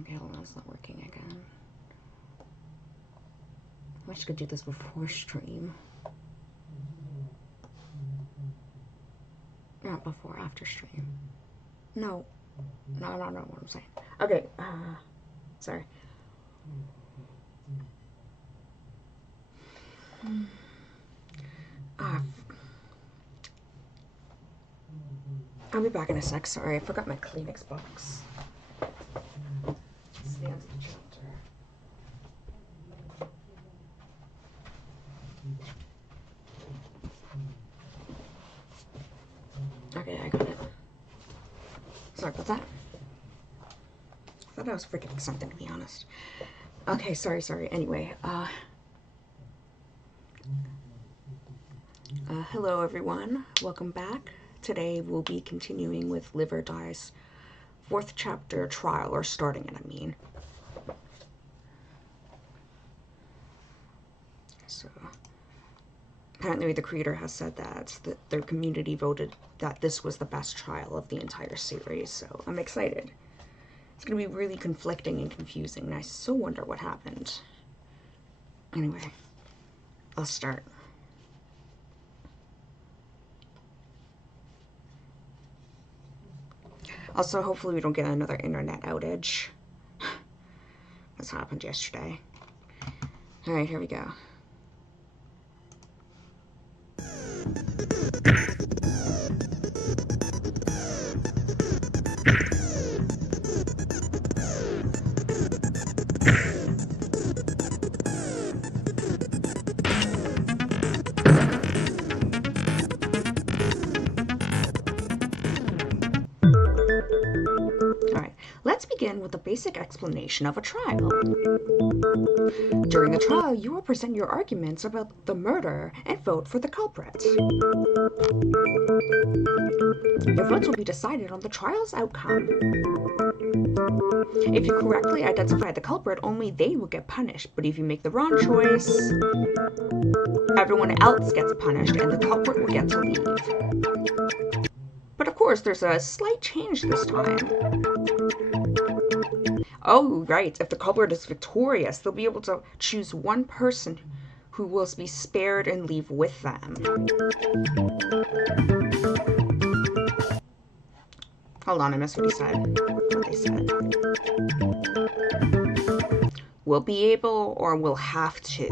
Okay, hold on, it's not working again. I wish I could do this before stream. Not before, after stream. No, I don't know what I'm saying. Okay, sorry. I'll be back in a sec. Sorry, I forgot my Kleenex box. It's the end of the chapter. Okay, I got it. Sorry about that. I thought I was forgetting something, to be honest. Okay, sorry. Anyway, hello everyone. Welcome back. Today we'll be continuing with Live or Die's 4th chapter trial, or starting it, I mean. So, apparently the creator has said that their community voted that this was the best trial of the entire series, so I'm excited. It's going to be really conflicting and confusing, and I so wonder what happened. Anyway, I'll start. Also, hopefully we don't get another internet outage. This happened yesterday. Alright, here we go. Let's begin with a basic explanation of a trial. During the trial, you will present your arguments about the murder and vote for the culprit. Your votes will be decided on the trial's outcome. If you correctly identify the culprit, only they will get punished, but if you make the wrong choice, everyone else gets punished and the culprit will get to leave. But of course, there's a slight change this time. Oh, right. If the culprit is victorious, they'll be able to choose one person who will be spared and leave with them. Hold on, I missed what he said. What they said. Will be able or will have to.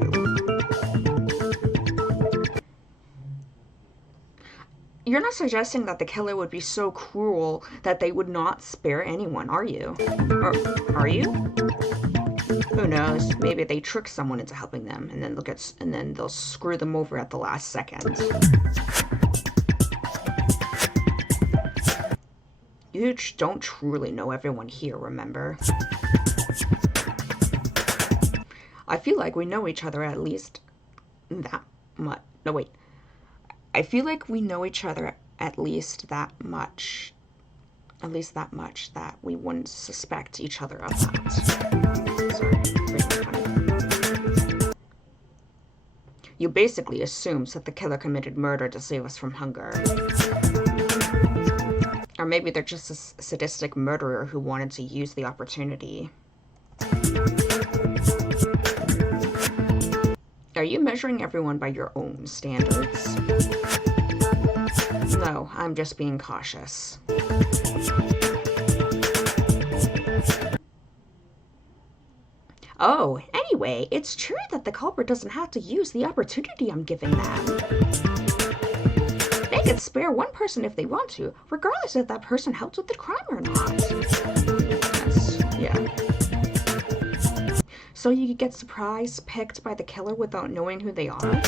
You're not suggesting that the killer would be so cruel that they would not spare anyone, are you? Or are you? Who knows? Maybe they trick someone into helping them, and then they'll screw them over at the last second. You don't truly know everyone here, remember? I feel like we know each other at least that much. No, wait. I feel like we know each other at least that much. At least that much that we wouldn't suspect each other of that. Sorry. You basically assumed that the killer committed murder to save us from hunger. Or maybe they're just a sadistic murderer who wanted to use the opportunity. Are you measuring everyone by your own standards? No, I'm just being cautious. Oh, anyway, it's true that the culprit doesn't have to use the opportunity I'm giving them. They can spare one person if they want to, regardless if that person helped with the crime or not. Yeah. So you get surprise picked by the killer without knowing who they are?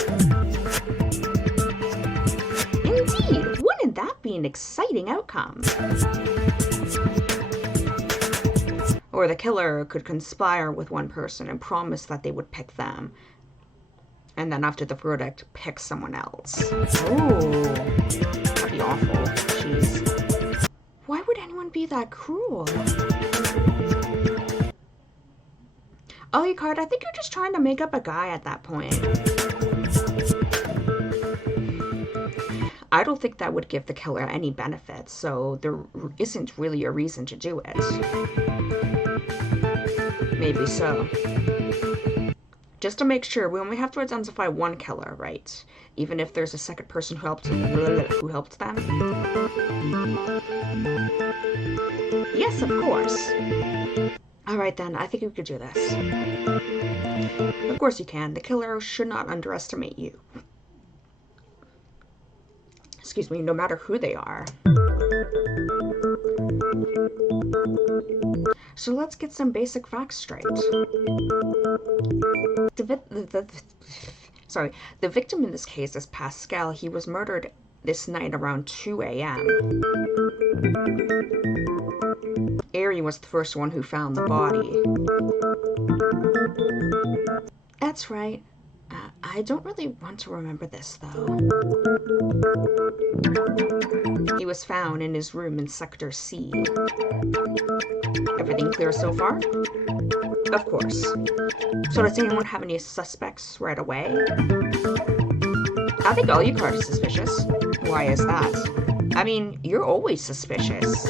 Indeed! Wouldn't that be an exciting outcome? Or the killer could conspire with one person and promise that they would pick them. And then after the verdict, pick someone else. Oh, that'd be awful. Jeez. Why would anyone be that cruel? Alucard, I think you're just trying to make up a guy at that point. I don't think that would give the killer any benefits, so there isn't really a reason to do it. Maybe so. Just to make sure, we only have to identify one killer, right? Even if there's a second person who helped them. Yes, of course. Alright then, I think we could do this. Of course you can. The killer should not underestimate you. Excuse me, no matter who they are. So let's get some basic facts straight. The victim in this case is Pascal. He was murdered this night around 2 a.m. Ari was the first one who found the body. That's right. I don't really want to remember this, though. He was found in his room in Sector C. Everything clear so far? Of course. So does anyone have any suspects right away? I think Alucard is suspicious. Why is that? I mean, you're always suspicious.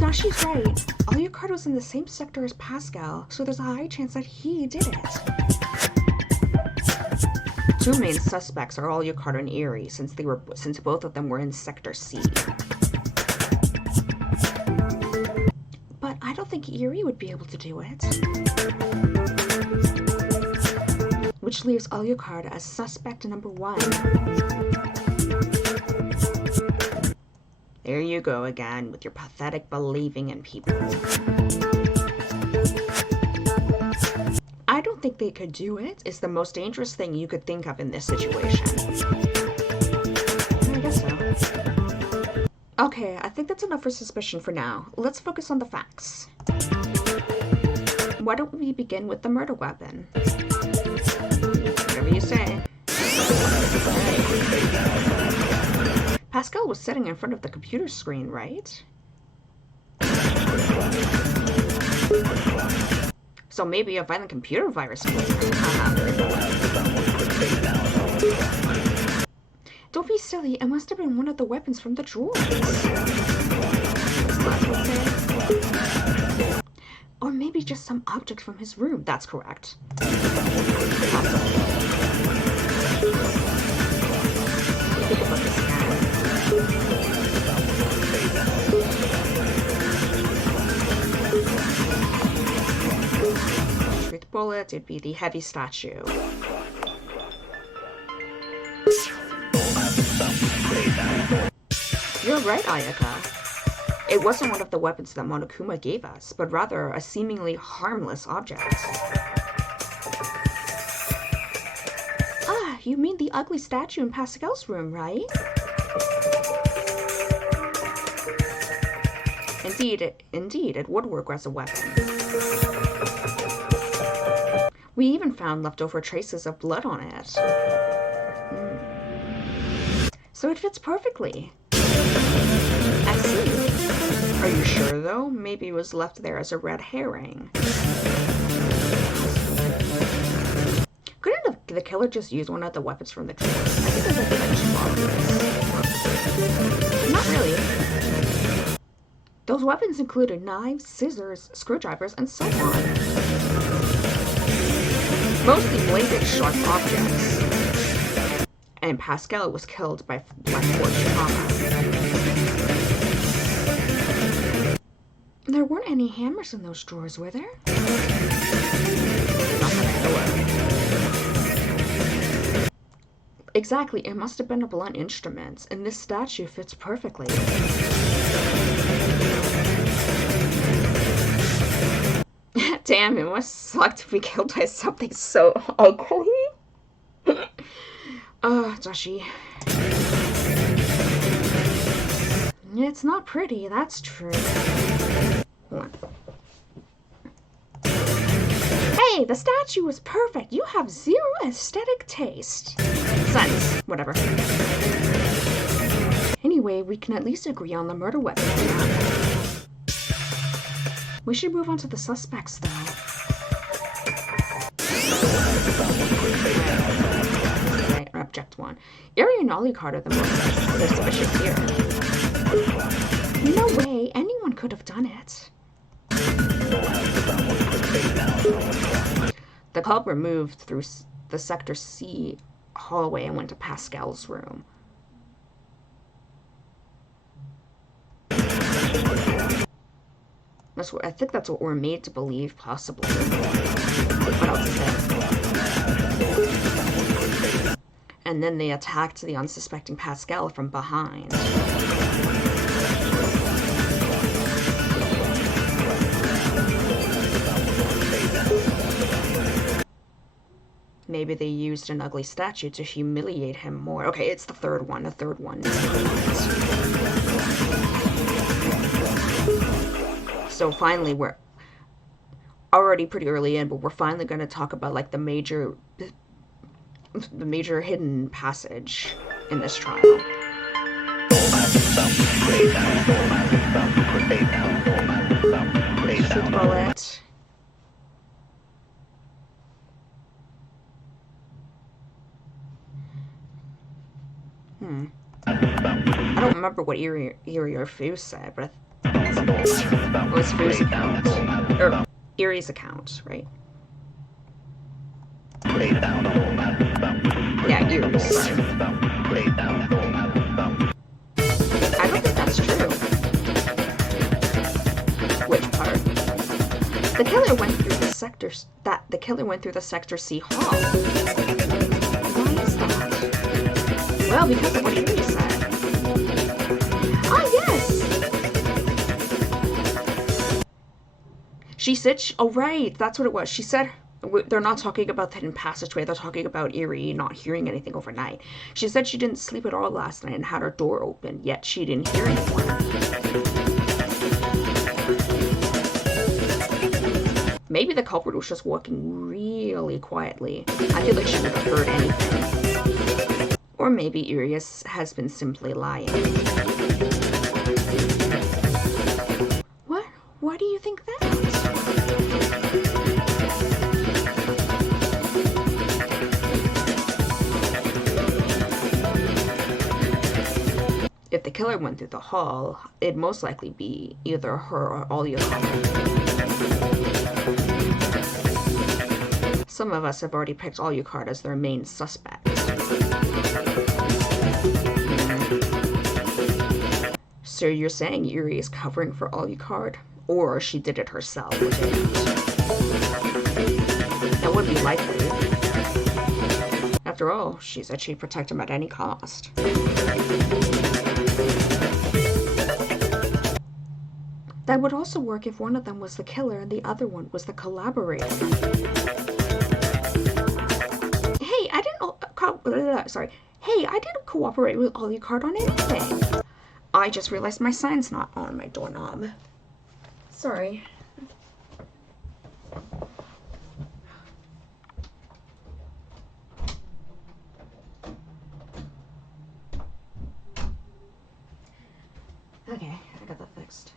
No, she's right. Alucard was in the same sector as Pascal, so there's a high chance that he did it. Two main suspects are Alucard and Ari, since both of them were in Sector C. But I don't think Ari would be able to do it. Which leaves Alucard as suspect number 1. There you go again, with your pathetic believing in people. I don't think they could do it. It's the most dangerous thing you could think of in this situation. I guess so. Okay, I think that's enough for suspicion for now. Let's focus on the facts. Why don't we begin with the murder weapon? Whatever you say. Pascal was sitting in front of the computer screen, right? So maybe a violent computer virus. Don't be silly, it must have been one of the weapons from the drawers. Or maybe just some object from his room. That's correct. Truth bullet, it'd be the heavy statue. You're right, Ayaka. It wasn't one of the weapons that Monokuma gave us, but rather a seemingly harmless object. Ah, you mean the ugly statue in Pascal's room, right? Indeed, it would work as a weapon. We even found leftover traces of blood on it. So it fits perfectly. I see. Are you sure, though? Maybe it was left there as a red herring. Couldn't the killer just use one of the weapons from the drawer? I think there's a Not really. Those weapons included knives, scissors, screwdrivers, and so on. Mostly bladed sharp objects. And Pascal was killed by blunt force trauma. There weren't any hammers in those drawers, were there? Not that I know of. Exactly, it must have been a blunt instrument, and this statue fits perfectly. Damn, it must suck to be killed by something so ugly. Joshi. It's not pretty, that's true. Hey, the statue was perfect. You have zero aesthetic taste. Sense, whatever. Anyway, we can at least agree on the murder weapon. We should move on to the suspects, though. Object 1. Ari and Alucard are the most suspicious here. No way, anyone could have done it. The culprit moved through the Sector C hallway and went to Pascal's room. I think that's what we're made to believe, possibly. What else is there? And then they attacked the unsuspecting Pascal from behind. Maybe they used an ugly statue to humiliate him more. Okay, it's the third one. The third one. So finally, we're already pretty early in, but we're finally going to talk about like the major hidden passage in this trial. Shoot bullet. I don't remember what Eerie or Fu said, but it was Fu's account. Or Eerie's account, right? Yeah, Eerie's, sorry. I don't think that's true. Which part? The killer went through the sectors. The killer went through the Sector C hall. Why is that? Well, because of what Eerie said. Ah, yes! She said, oh right, that's what it was. She said, they're not talking about the hidden passageway, they're talking about Eerie not hearing anything overnight. She said she didn't sleep at all last night and had her door open, yet she didn't hear anyone. Maybe the culprit was just walking really quietly. I feel like she would have heard anything. Or maybe Eerie has been simply lying. What? Why do you think that? If the killer went through the hall, it'd most likely be either her or Alucard. Some of us have already picked Alucard as their main suspect. So you're saying Eerie is covering for Alucard? Or she did it herself, which I doubt. That would be likely. After all, she said she'd protect him at any cost. That would also work if one of them was the killer and the other one was the collaborator. Hey, I didn't cooperate with Alucard on anything. I just realized my sign's not on my doorknob. Sorry. Okay, I got that fixed.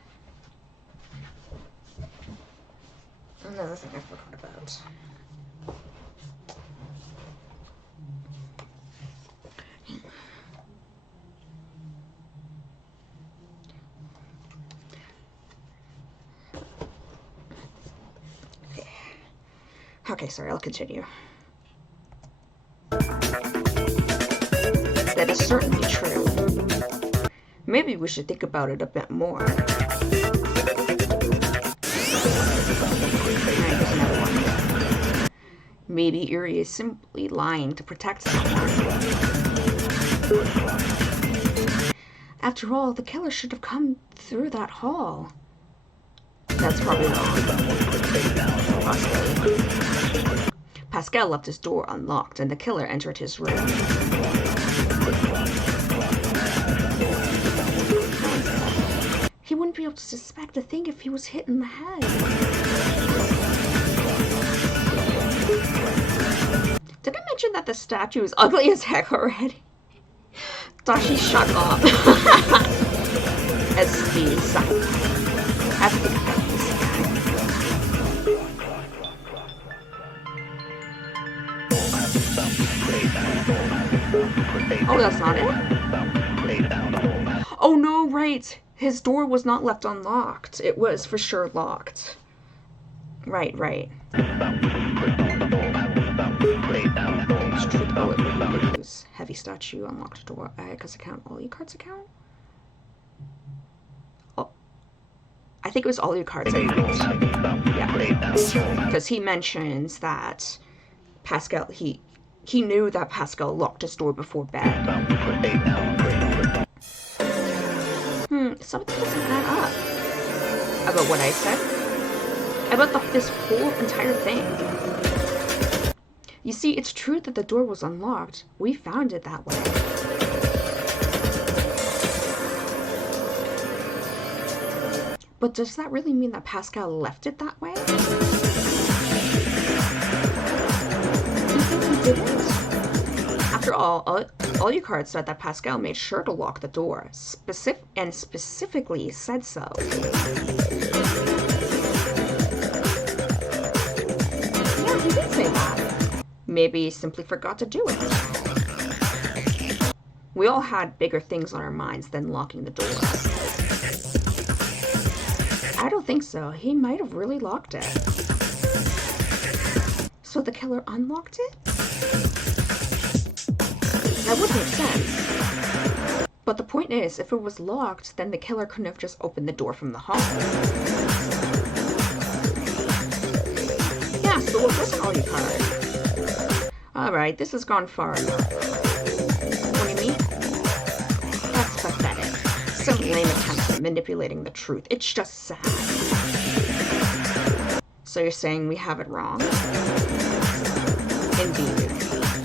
Another thing I forgot about. Okay, sorry, I'll continue. That is certainly true. Maybe we should think about it a bit more. Maybe Eerie is simply lying to protect someone. After all, the killer should have come through that hall. That's probably wrong. Possibly. Pascal left his door unlocked, and the killer entered his room. He wouldn't be able to suspect a thing if he was hit in the head. Did I mention that the statue is ugly as heck already? Dashi, shut up. As the psychopath. As the Oh, that's not it? Oh no, right. His door was not left unlocked. It was for sure locked. Right, right. Truth bullet use. Heavy statue, unlocked door. Because account, all your cards account? Oh, I think it was all your cards account. Yeah. Because he mentions that Pascal, he knew that Pascal locked his door before bed. Something doesn't add up. About what I said? About this whole entire thing. You see, it's true that the door was unlocked. We found it that way. But does that really mean that Pascal left it that way? You think he didn't? After all your cards said that Pascal made sure to lock the door, specifically said so. Yeah, he did say that. Maybe he simply forgot to do it. We all had bigger things on our minds than locking the door. I don't think so. He might have really locked it. So the killer unlocked it? That would make sense. But the point is, if it was locked, then the killer couldn't have just opened the door from the hall. Yeah, so what wasn't all your cards? Alright, this has gone far enough. What do you mean? That's pathetic. Some lame attempt at manipulating the truth. It's just sad. So you're saying we have it wrong? Indeed.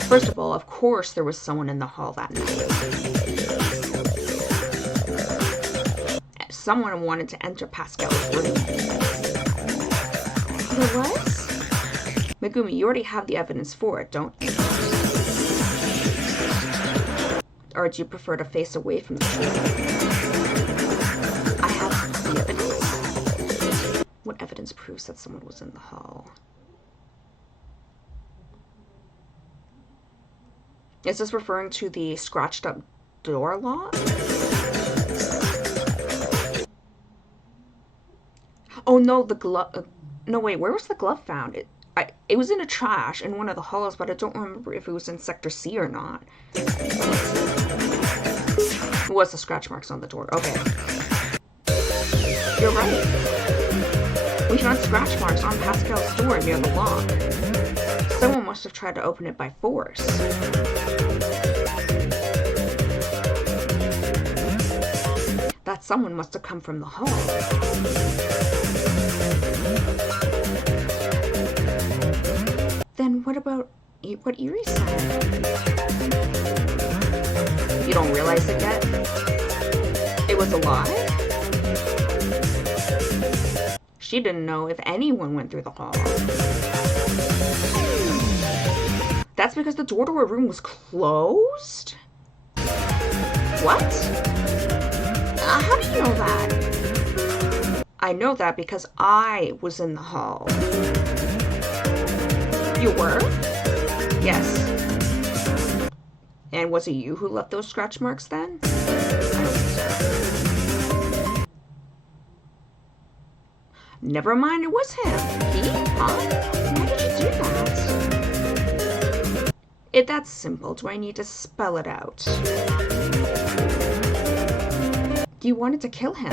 First of all, of course there was someone in the hall that night. Someone wanted to enter Pascal's room. There was? Megumi, you already have the evidence for it, don't you? Or do you prefer to face away from the truth? I have the evidence. What evidence proves that someone was in the hall? Is this referring to the scratched up door lock? Oh no, the glove. No, wait, where was the glove found? It was in a trash in one of the halls, but I don't remember if it was in Sector C or not. It was the scratch marks on the door. Okay. You're right. We found scratch marks on Pascal's door near the lock. Someone must have tried to open it by force. That someone must have come from the hall. Then what about what Eerie said? You don't realize it yet? It was a lie? She didn't know if anyone went through the hall. That's because the door to her room was closed? What? How do you know that? I know that because I was in the hall. You were? Yes. And was it you who left those scratch marks then? I don't think so. Never mind, it was him. He? Huh? Why did you do that? That's simple. Do I need to spell it out? You wanted to kill him.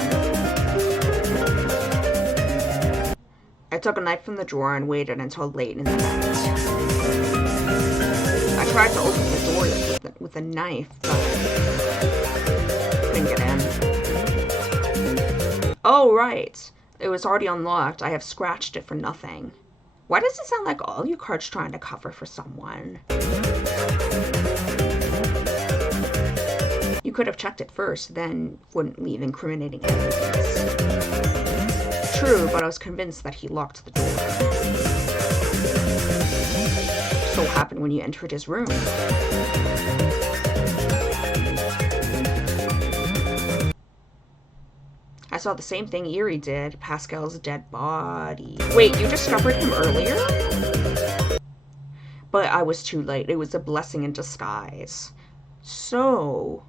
I took a knife from the drawer and waited until late in the night. I tried to open the door with a knife, but couldn't get in. Oh, right. It was already unlocked. I have scratched it for nothing. Why does it sound like all you cards trying to cover for someone? You could have checked it first, then wouldn't leave incriminating evidence. True, but I was convinced that he locked the door. So what happened when you entered his room? I saw the same thing Eerie did. Pascal's dead body. Wait, you discovered him earlier? But I was too late. It was a blessing in disguise. So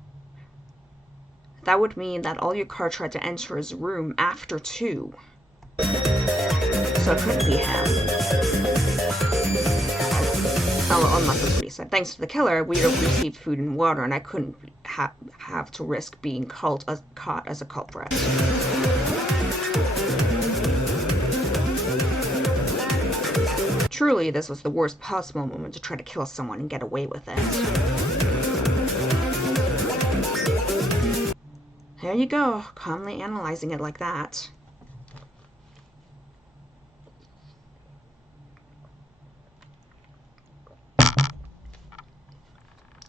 that would mean that all your car tried to enter his room after 2. So it couldn't be him. Oh, unless that's what he said. Thanks to the killer, we received food and water, and I couldn't have to risk being caught as a culprit. Truly, this was the worst possible moment to try to kill someone and get away with it. There you go, calmly analyzing it like that.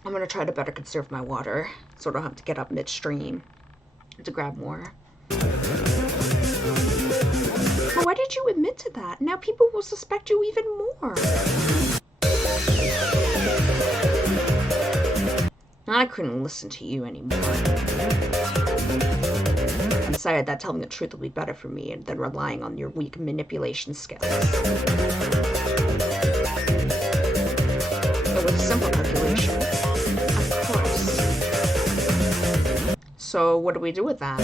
I'm gonna try to better conserve my water, so I don't have to get up midstream to grab more. But why did you admit to that? Now people will suspect you even more. I couldn't listen to you anymore. I decided that telling the truth would be better for me than relying on your weak manipulation skills. It was a simple calculation. Of course. So what do we do with that?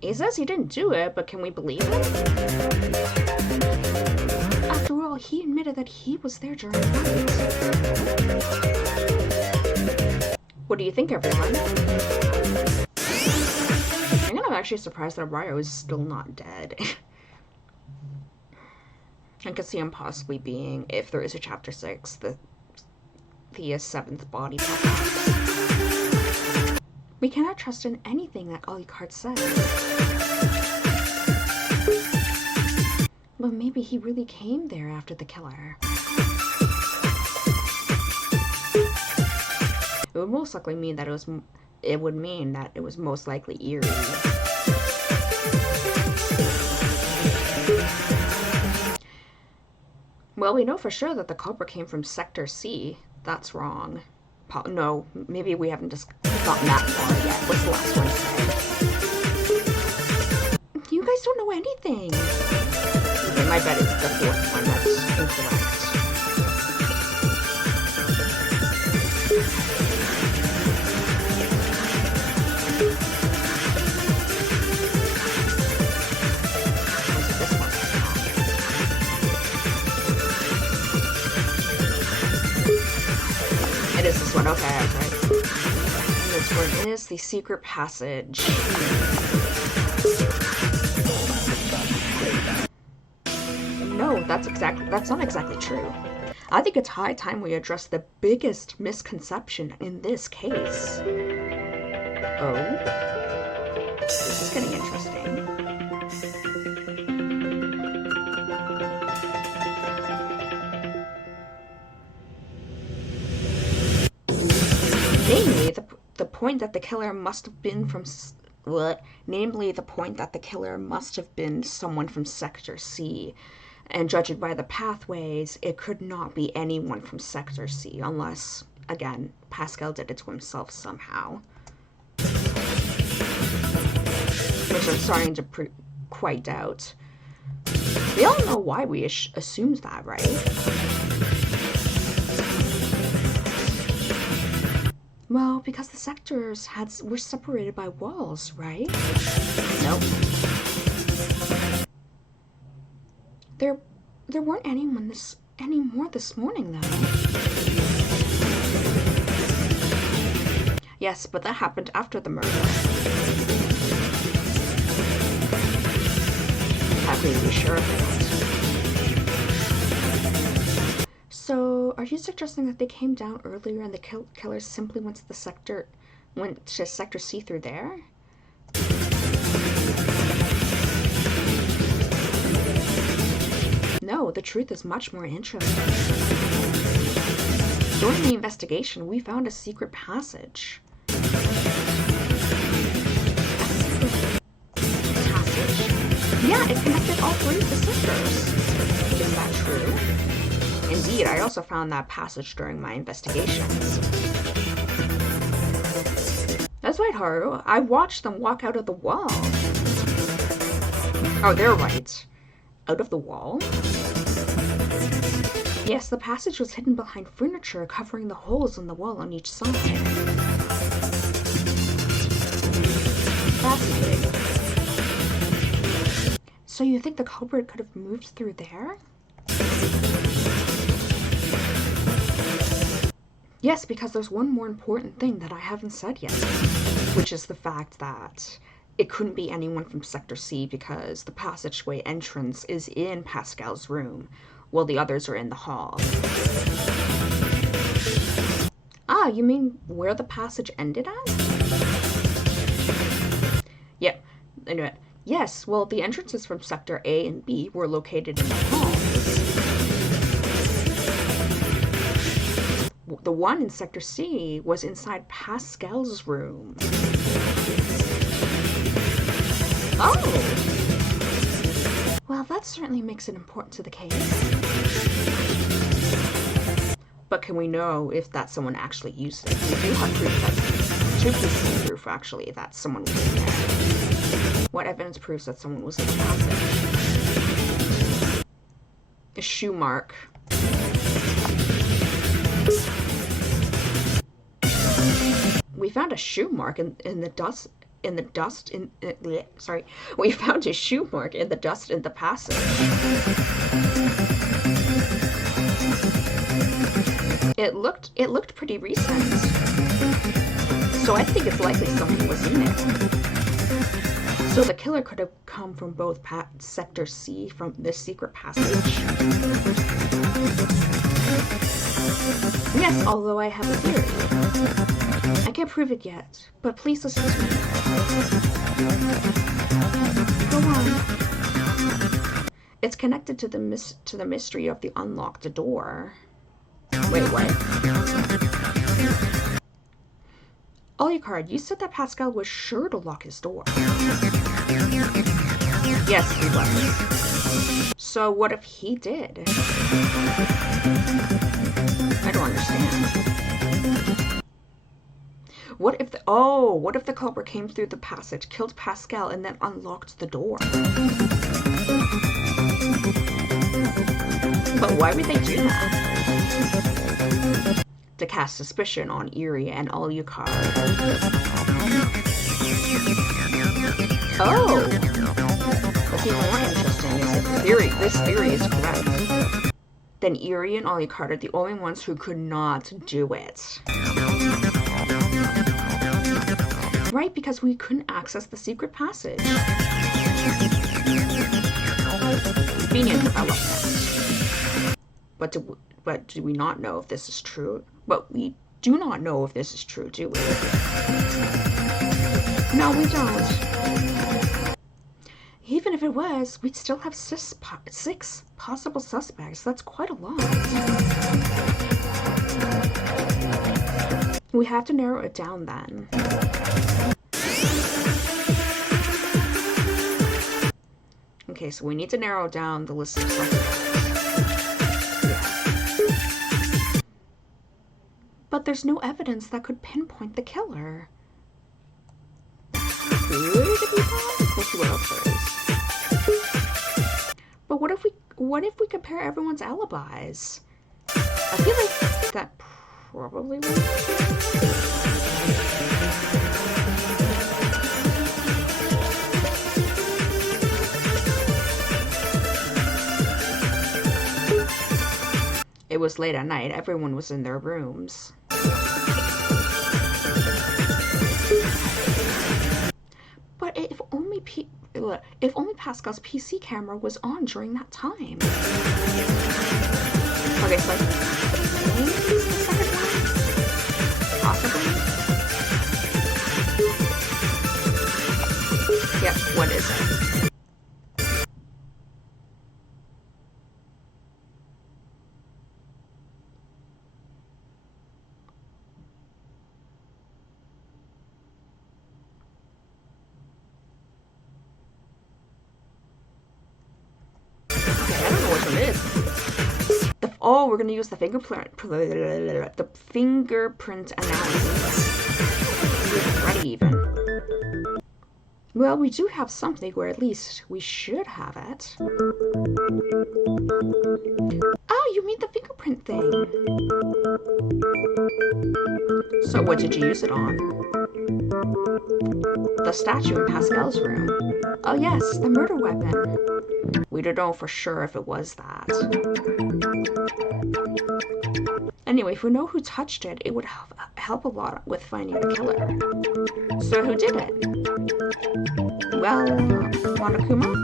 He says he didn't do it, but can we believe him? After all, he admitted that he was there during the night. What do you think, everyone? I'm kind of actually surprised that Ryo is still not dead. I could see him possibly being, if there is a chapter 6, the 7th body perhaps. We cannot trust in anything that Alucard says. But maybe he really came there after the killer. It would most likely mean that it was most likely Eerie. Well, we know for sure that the culprit came from Sector C. That's wrong. No, maybe we haven't just gotten that far yet. What's the last one say? You guys don't know anything. Okay, my bet is the 4th one. That's incorrect. It is this one. Okay. This one is the secret passage. No, that's not exactly true. I think it's high time we address the biggest misconception in this case. Oh? This is getting interesting. Namely, the point that the killer must have been from someone from Sector C, and judging by the pathways, it could not be anyone from Sector C, unless, again, Pascal did it to himself somehow. Which I'm starting to quite doubt. We all know why we assumed that, right? Well, because the sectors were separated by walls, right? Nope. There weren't any more this morning, though. Yes, but that happened after the murder. How can you be sure of that? So, are you suggesting that they came down earlier and the killer simply went to Sector C through there? No, the truth is much more interesting. During the investigation, we found a secret passage. Yeah, it connected all 3 of the sisters. Is that true? Indeed, I also found that passage during my investigations. That's right, Haru. I watched them walk out of the wall. Oh, they're right. Out of the wall? Yes, the passage was hidden behind furniture, covering the holes in the wall on each side. Fascinating. So you think the culprit could have moved through there? Yes, because there's one more important thing that I haven't said yet, which is the fact that it couldn't be anyone from Sector C because the passageway entrance is in Pascal's room, while the others are in the hall. Ah, you mean where the passage ended at? Yep, I knew it. Yes, well, the entrances from Sector A and B were located in the halls. The one in Sector C was inside Pascal's room. Oh! Well, that certainly makes it important to the case. But can we know if that someone actually used it? We do have proof that 2 pieces of proof, actually, that someone was in there. What evidence proves that someone was in the passage? A shoe mark. We found a shoe mark in the dust. We found a shoe mark in the dust in the passage. It looked pretty recent. So I think it's likely someone was in it. So the killer could have come from both Sector C from this secret passage. Yes, although I have a theory. I can't prove it yet, but please listen to me. Go on. It's connected to the mystery of the unlocked door. Wait, what? Alucard, you said that Pascal was sure to lock his door. Yes, he was. So what if he did? I don't understand. What if the culprit came through the passage, killed Pascal, and then unlocked the door? But why would they do that? To cast suspicion on Eerie and Alucard. Oh! What's even more interesting is if this theory is correct, then Eerie and Alucard are the only ones who could not do it. Right, because we couldn't access the secret passage. Convenient development. But do we not know if this is true? But we do not know if this is true, do we? No, we don't. Even if it was, we'd still have 6 possible suspects. That's quite a lot. We have to narrow it down then. Okay, so we need to narrow down the list of suspects. But there's no evidence that could pinpoint the killer. Could it be that? We'll see what else there is. But what if we compare everyone's alibis? I feel like that probably would. It was late at night. Everyone was in their rooms. But if only Pascal's PC camera was on during that time. Okay, so possibly. Yep. What is it? Oh, we're gonna use the fingerprint analysis. Ready even. Well, we do have something, or at least we should have it. Oh, you mean the fingerprint thing? So what did you use it on? The statue in Pascal's room. Oh yes, the murder weapon. We don't know for sure if it was that. Anyway, if we know who touched it, it would help a lot with finding the killer. So who did it? Well, Monokuma?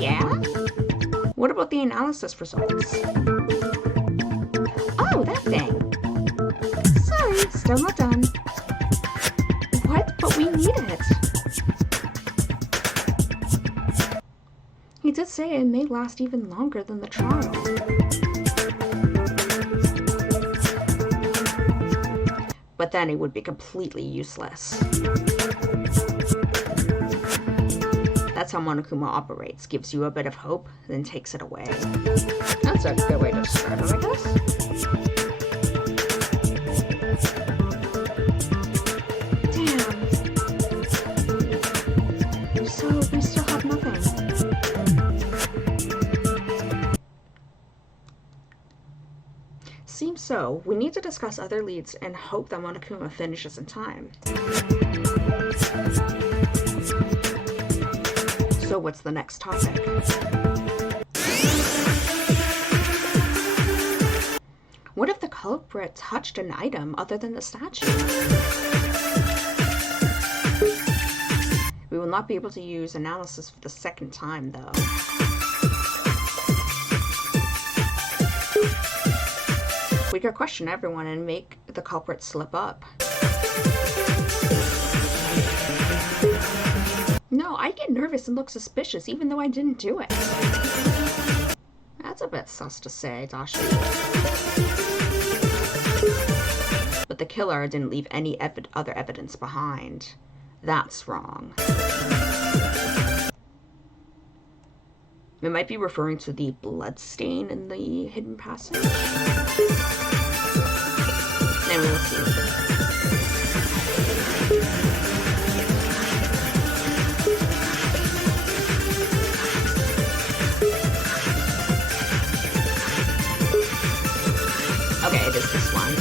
Yeah? What about the analysis results? Oh, that thing. Sorry, still not done. What? But we need it. He did say it may last even longer than the trial. But then it would be completely useless. That's how Monokuma operates. Gives you a bit of hope, then takes it away. That's a good way to describe it, I guess. Damn. So, we still have nothing. Seems so. We need to discuss other leads and hope that Monokuma finishes in time. So what's the next topic? What if the culprit touched an item other than the statue? We will not be able to use analysis for the second time, though. We could question everyone and make the culprit slip up. No, I get nervous and look suspicious even though I didn't do it. That's a bit sus to say, Dashi. But the killer didn't leave any other evidence behind. That's wrong. It might be referring to the blood stain in the hidden passage. Then we will see. Okay, it is this one.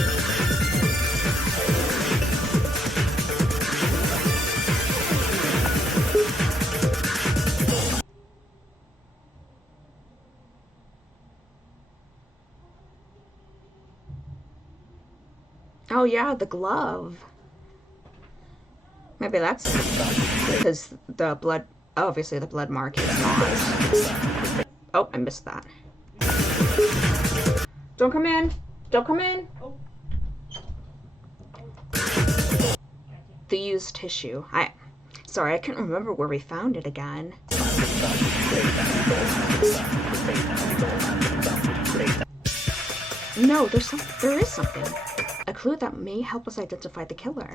Oh yeah, the glove. Maybe that's because the blood, obviously the blood mark is not. Oh, I missed that. Don't come in. Don't come in. The used tissue. Sorry, I can't remember where we found it again. No, there is something. A clue that may help us identify the killer.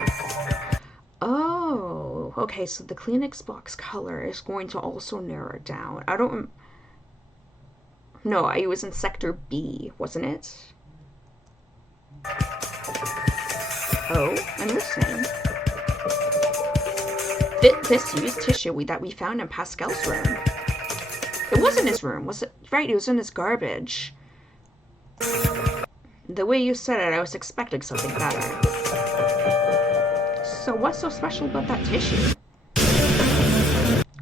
Oh, okay, so the Kleenex box color is going to also narrow it down. No, it was in Sector B, wasn't it? Oh, I'm listening. This used tissue that we found in Pascal's room. It wasn't his room, was it? Right, it was in his garbage. The way you said it, I was expecting something better. So what's so special about that tissue?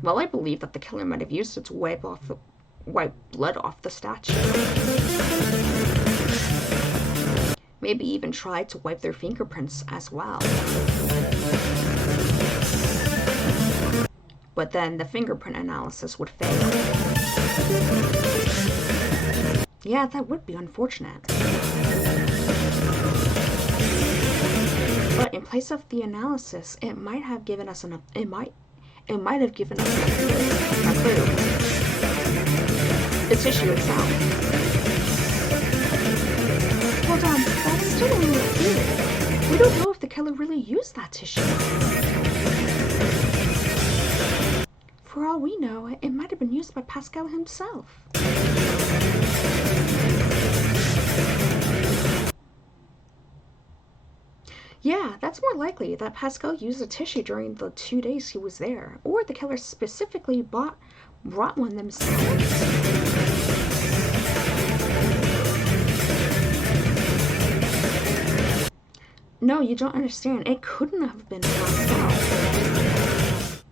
Well, I believe that the killer might have used it to wipe blood off the statue. Maybe even tried to wipe their fingerprints as well. But then the fingerprint analysis would fail. Yeah, that would be unfortunate. But in place of the analysis, it might have given us a clue. The tissue itself. Hold on, that's still only a theory. We don't know if the killer really used that tissue. For all we know, it might have been used by Pascal himself. Yeah, that's more likely that Pascal used a tissue during the 2 days he was there, or the killer specifically brought one themselves. No, you don't understand. It couldn't have been Pascal.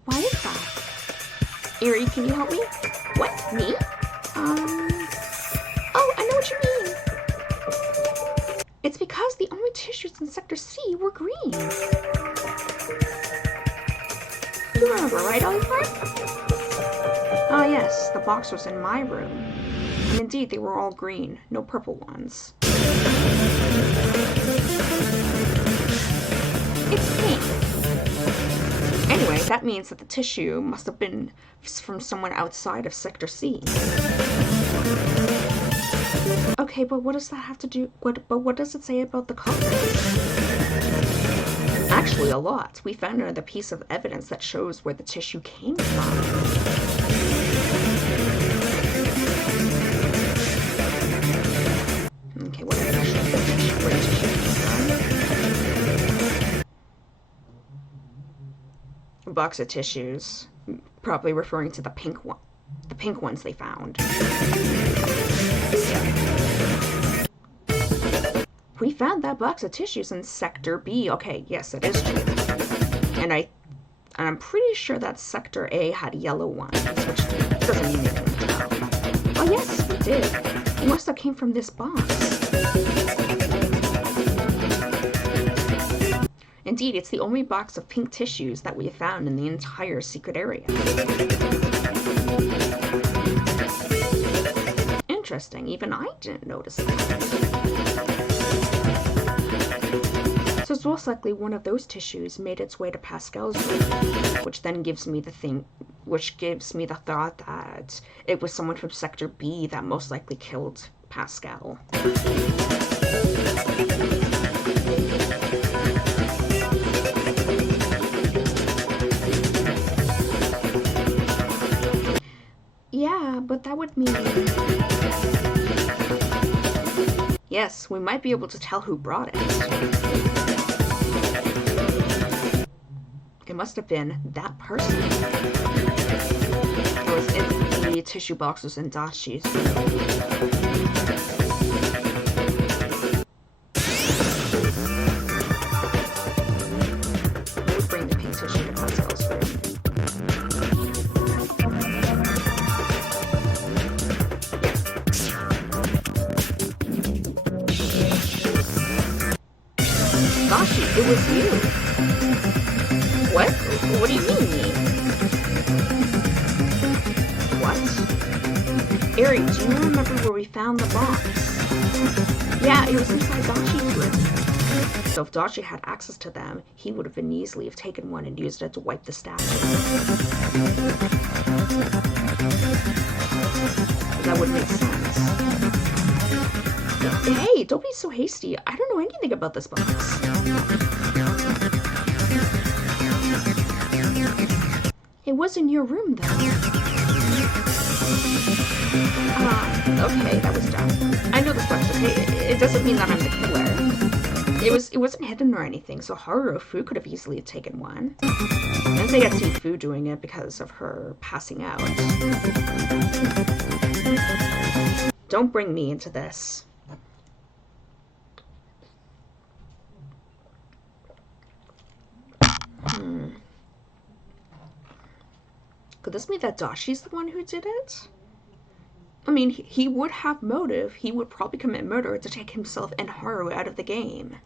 Why is that? Erie, can you help me? What? Me? Oh, I know what you mean. It's because the only tissues in Sector C were green. You remember, right, Oliver? Ah, yes, the box was in my room. And indeed, they were all green, no purple ones. It's pink. Anyway, that means that the tissue must have been from someone outside of Sector C. Okay, but what does that have to do? What does it say about the culprits? Actually, a lot. We found another piece of evidence that shows where the tissue came from. Okay, what did it show? Where the tissue came from? A box of tissues, probably referring to the pink ones they found. We found that box of tissues in Sector B. Okay, yes, it is true. And I'm pretty sure that Sector A had yellow ones, which doesn't mean anything. Oh yes, we did. It must have came from this box. Indeed, it's the only box of pink tissues that we have found in the entire secret area. Interesting, even I didn't notice that. So it's most likely one of those tissues made its way to Pascal's room, which then gives me the thought that it was someone from Sector B that most likely killed Pascal. Yeah, but that would mean... Yes, we might be able to tell who brought it. It must have been that person. Or was it the tissue boxes in Dachi's room? We'll bring the pink tissue to Pascal's room. Dachi, it was you. What? What do you mean, me? What? Eri, do you remember where we found the box? Yeah, it was inside Dachi's room. So if Dachi had access to them, he would have been easily have taken one and used it to wipe the statue. That would make sense. Hey, don't be so hasty. I don't know anything about this box. It was in your room, though. Okay, that was dumb. I know this box, okay? It doesn't mean that I'm the killer. It wasn't hidden or anything, so Haru or Fu could have easily taken one. And they had seen Fu doing it because of her passing out. Don't bring me into this. Could this mean that Dachi's the one who did it? I mean, he would have motive. He would probably commit murder to take himself and Haru out of the game.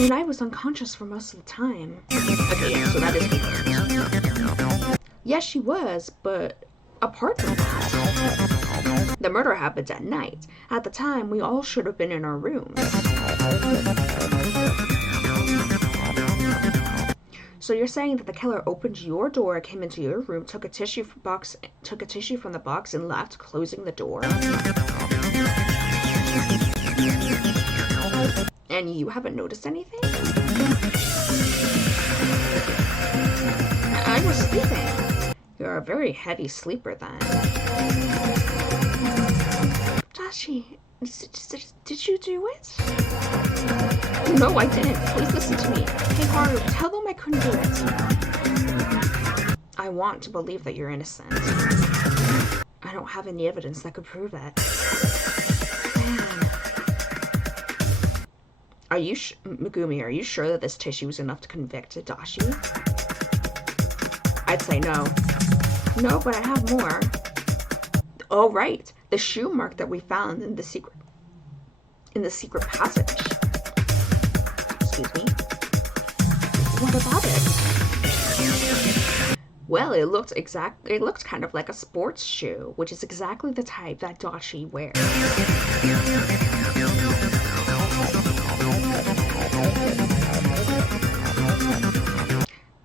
And I was unconscious for most of the time. Okay, yeah, so that is confirmed. Yes, she was, but apart from that, the murder happened at night. At the time, we all should have been in our rooms. So you're saying that the killer opened your door, came into your room, took a tissue from the box, and left, closing the door? And you haven't noticed anything? I was sleeping. You're a very heavy sleeper then. Dachi, did you do it? No, I didn't. Please listen to me. Hey, Haru, tell them I couldn't do it. I want to believe that you're innocent. I don't have any evidence that could prove it. Man. Megumi, are you sure that this tissue is enough to convict Dashi? I'd say no. No, but I have more. Oh, right. The shoe mark that we found in the secret passage. Excuse me. What about it? Well, it looked kind of like a sports shoe, which is exactly the type that Dashi wears.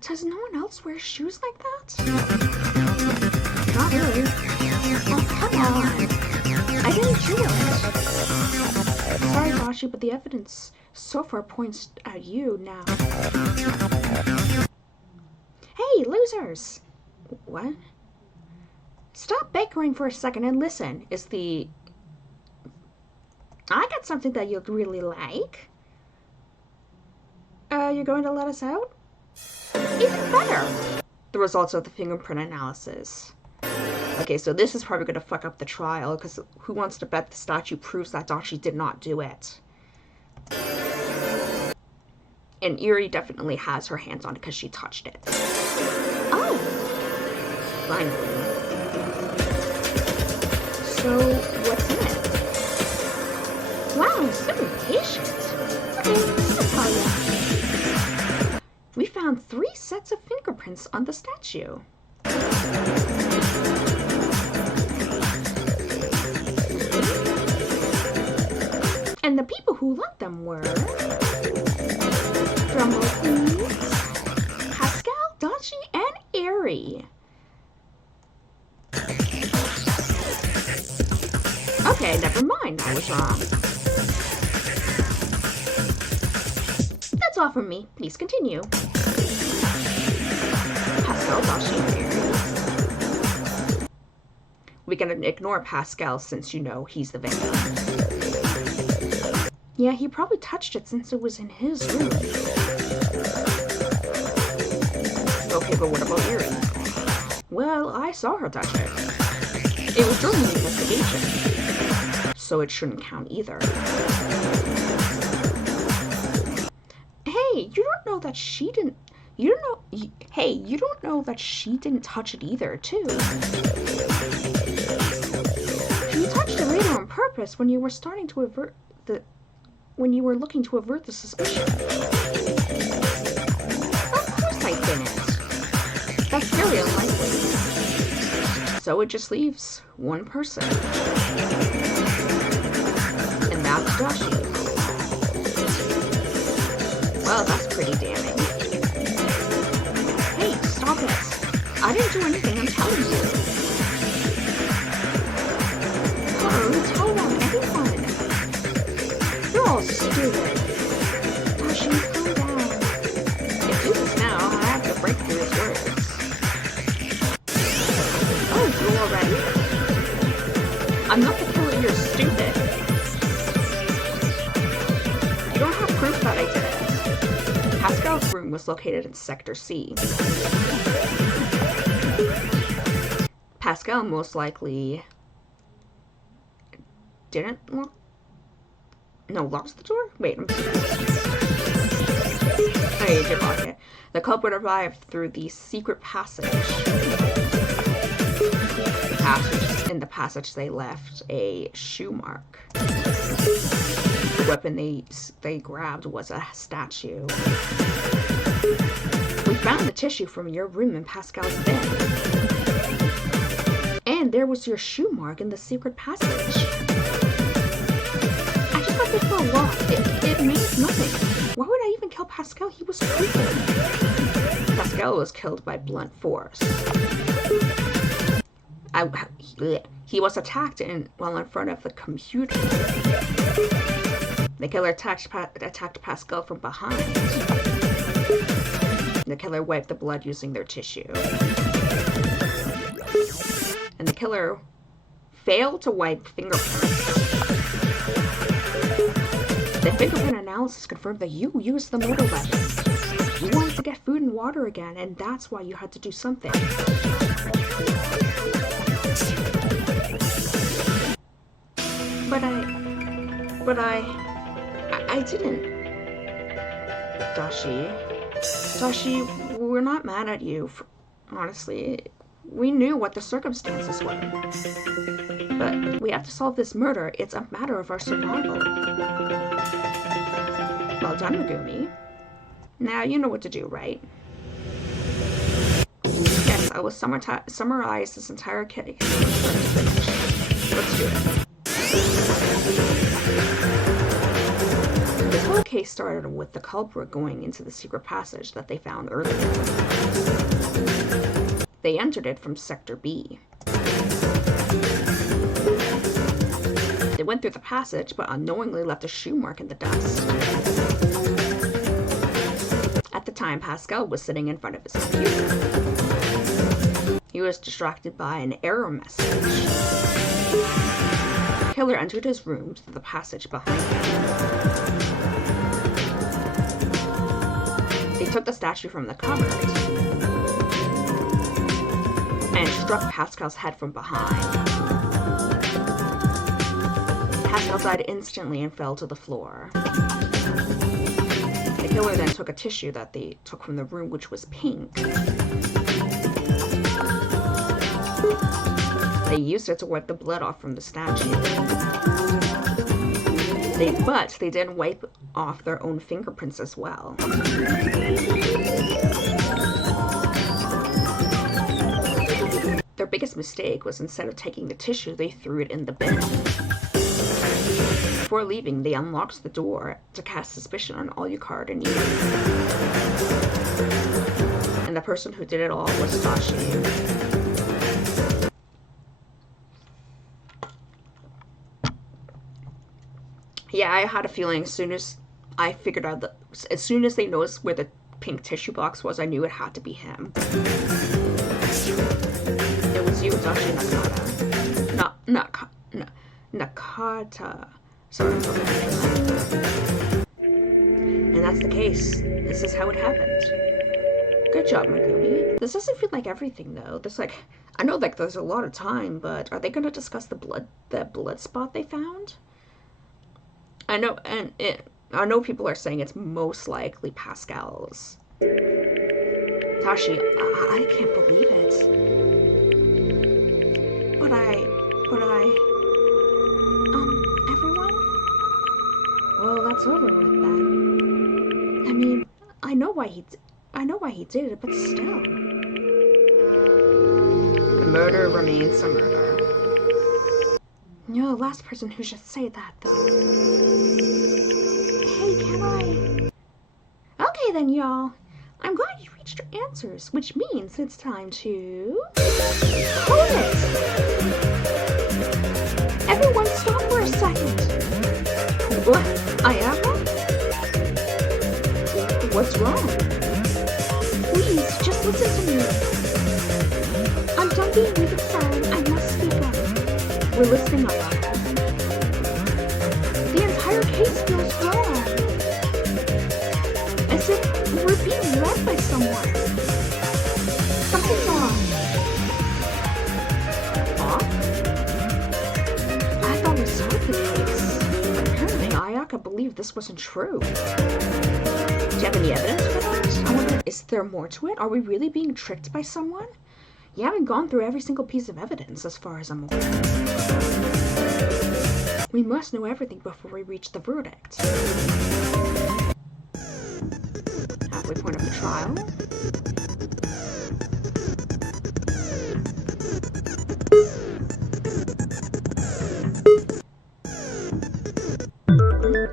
Does no one else wear shoes like that? Not really. Oh, come on. I didn't do it. Sorry, Dashi, but the evidence so far points at you now. Hey, losers! What? Stop bickering for a second and listen. I got something that you'd really like. You're going to let us out? Even better! The results of the fingerprint analysis. Okay, so this is probably going to fuck up the trial, because who wants to bet the statue proves that Dashi did not do it? And Eri definitely has her hands on it because she touched it. Oh! Finally. So, what's in it? Wow, so patient. Okay, I'll tell ya. We found 3 sets of fingerprints on the statue. And the people who left them were... drumroll please. Pascal, Dashi, and Eri. Okay, never mind, I was wrong. That's all from me. Please continue. Pascal, Dashi, and Eri. We can ignore Pascal since you know he's the victim. Yeah, he probably touched it since it was in his room. Okay, but what about Eri? Well, I saw her touch it. It was during the investigation, so it shouldn't count either. Hey, you don't know that she didn't... You don't know... Hey, you don't know that she didn't touch it either, too. She touched it later on purpose when you were starting to avert the... When you were looking to avert the suspicion. Of course I didn't. That's very unlikely. So it just leaves one person. And that's Dashi. Well, that's pretty damning. Hey, stop it. I didn't do anything, I'm telling you. Hurry, tell them, everyone. You're all stupid. Dashi, calm down. If you do this now, I have to break through his words. Oh, you already? I'm not the killer, you're stupid. You don't have proof that I did it. Pascal's room was located in Sector C. Pascal most likely didn't lock... No, locks the door? Wait, I'm sorry. I did lock it. The culprit arrived through the secret passage. In the passage they left a shoe mark. The weapon they grabbed was a statue. We found the tissue from your room in Pascal's bed. And there was your shoe mark in the secret passage. I just left it for a walk. It means nothing. Why would I even kill Pascal? He was stupid. Pascal was killed by blunt force. He was attacked while in front of the computer. The killer attacked Pascal from behind. The killer wiped the blood using their tissue. And the killer failed to wipe fingerprints. The fingerprint analysis confirmed that you used the murder weapon. You wanted to get food and water again, and that's why you had to do something. But I didn't. Dashi. Dashi, we're not mad at you. Honestly, we knew what the circumstances were. But we have to solve this murder. It's a matter of our survival. Well done, Megumi. Now you know what to do, right? Yes, I will summarize this entire case. Let's do it. This whole case started with the culprit going into the secret passage that they found earlier. They entered it from Sector B. They went through the passage, but unknowingly left a shoe mark in the dust. At the time, Pascal was sitting in front of his computer. He was distracted by an error message. The killer entered his room through the passage behind him. They took the statue from the cupboard and struck Pascal's head from behind. Pascal died instantly and fell to the floor. The killer then took a tissue that they took from the room, which was pink. They used it to wipe the blood off from the statue. But they didn't wipe off their own fingerprints as well. Their biggest mistake was, instead of taking the tissue, they threw it in the bin. Before leaving, they unlocked the door to cast suspicion on Alucard and Eve. And the person who did it all was Dashi. Yeah, I had a feeling as soon as I figured out that, as soon as they noticed where the pink tissue box was, I knew it had to be him. It was you, Dashi Nakata. Nakata. Sorry, I'm talking about. And that's the case. This is how it happened. Good job, Megumi. This doesn't feel like everything, though. I know, there's a lot of time, but are they going to discuss the blood spot they found? I know people are saying it's most likely Pascal's. Tashi, I can't believe it. But everyone? Well, that's over with then. I mean, I know why he did it, but still. The murder remains a murder. You're the last person who should say that, though. Hey, can I? Okay then, y'all. I'm glad you reached your answers, which means it's time to... Hold it! Everyone stop for a second. What? Ayaka? What's wrong? Please, just listen to me. I'm done being weak and silent. I must speak up. We're listening, Ayaka. The entire case feels wrong. As if we're being led by someone. Something's off. Off? I thought we solved the case. Apparently, Ayaka believed this wasn't true. Do you have any evidence for that? I wonder, is there more to it? Are we really being tricked by someone? You haven't gone through every single piece of evidence, as far as I'm aware. We must know everything before we reach the verdict. Halfway point of the trial.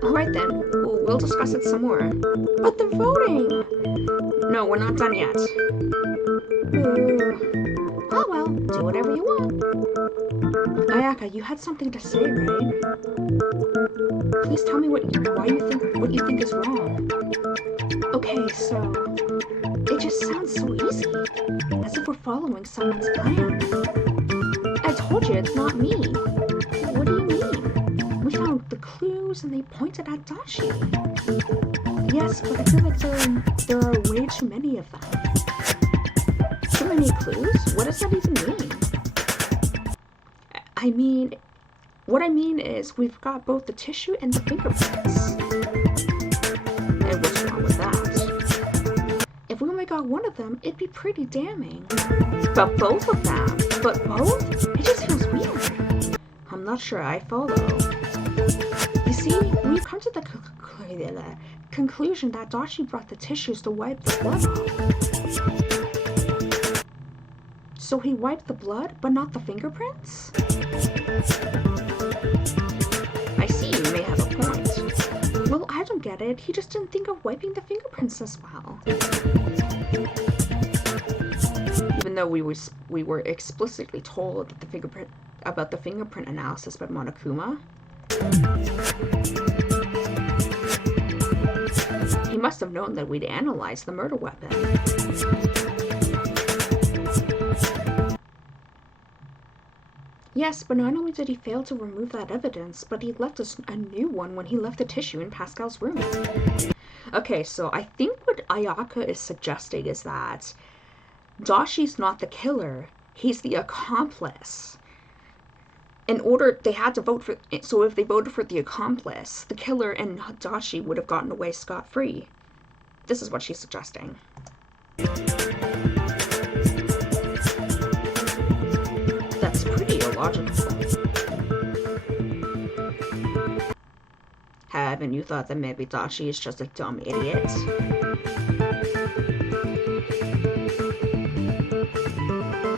Alright then, we'll discuss it some more. But the voting! No, we're not done yet. Oh well, do whatever you want. Ayaka, you had something to say, right? Please tell me what you think is wrong. Okay, so it just sounds so easy, as if we're following someone's plan. I told you it's not me. What do you mean? We found the clues and they pointed at Dashi. Yes, but I feel like there are way too many of them. Too many clues? What does that even mean? What I mean is we've got both the tissue and the fingerprints. And what's wrong with that? only got one of them, it'd be pretty damning. But both of them? But both? It just feels weird. I'm not sure I follow. You see, when you come to the conclusion that Dashi brought the tissues to wipe the blood off. So he wiped the blood, but not the fingerprints? I see, you may have a point. Well, I don't get it. He just didn't think of wiping the fingerprints as well. Even though we were explicitly told that about the fingerprint analysis by Monokuma. He must have known that we'd analyzed the murder weapon. Yes, but not only did he fail to remove that evidence, but he left us a new one when he left the tissue in Pascal's room. Okay, so I think what Ayaka is suggesting is that Dashi's not the killer, he's the accomplice. In order, they had to vote for, so if they voted for the accomplice, the killer and Dashi would have gotten away scot-free. This is what she's suggesting. That's pretty illogical. Haven't you thought that maybe Dashi is just a dumb idiot?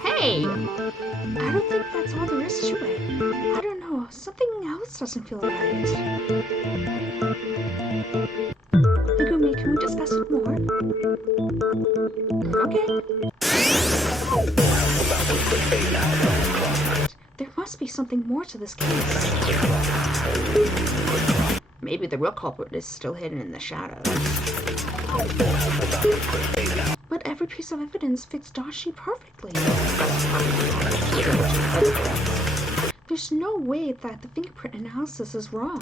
Hey! I don't think that's all there is to it. I don't know, something else doesn't feel right. Megumi, can we discuss it more? Okay. There must be something more to this case. Maybe the real culprit is still hidden in the shadows. But every piece of evidence fits Dashi perfectly. There's no way that the fingerprint analysis is wrong.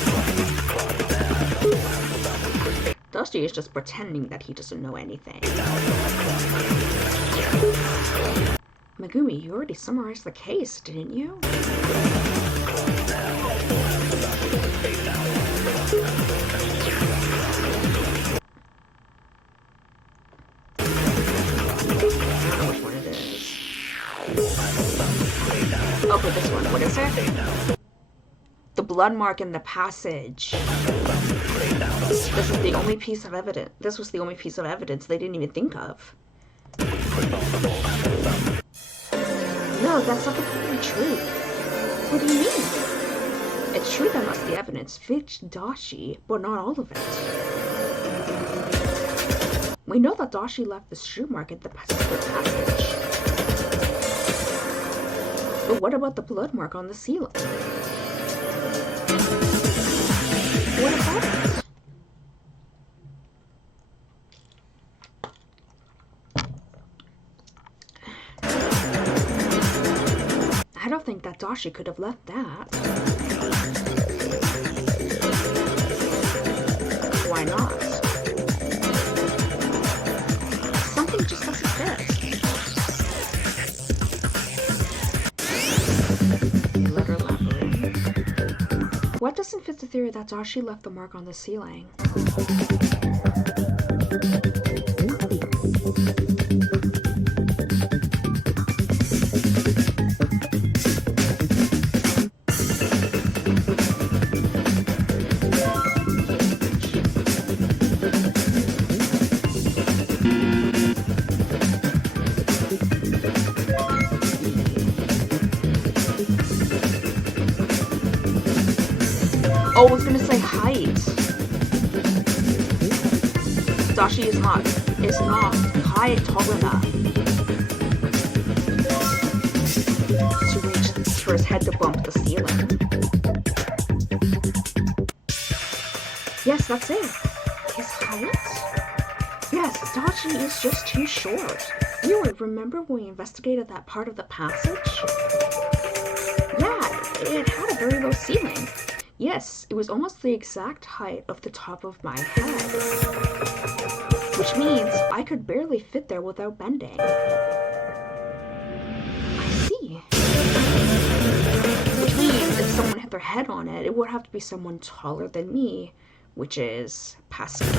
Dashi is just pretending that he doesn't know anything. Megumi, you already summarized the case, didn't you? Okay, this one. What is it? The blood mark in the passage. This is the only piece of evidence. This was the only piece of evidence they didn't even think of. No, that's not completely true. What do you mean? It's true that most of the evidence fits Dashi, but not all of it. We know that Dashi left the shoe mark in the passage. But what about the blood mark on the ceiling? What about it? I don't think that Dashi could have left that. Why not? Something just doesn't fit. Let her elaborate. What doesn't fit the theory that Dashi left the mark on the ceiling? Oh, I was gonna say height. Dashi is not high tall enough to reach for his head to bump the ceiling. Yes, that's it. His height? Yes, Dashi is just too short. Anyway, remember when we investigated that part of the passage? Yeah, it had a very low ceiling. Yes, it was almost the exact height of the top of my head. Which means I could barely fit there without bending. I see. Which means if someone hit their head on it, it would have to be someone taller than me, which is Pascal.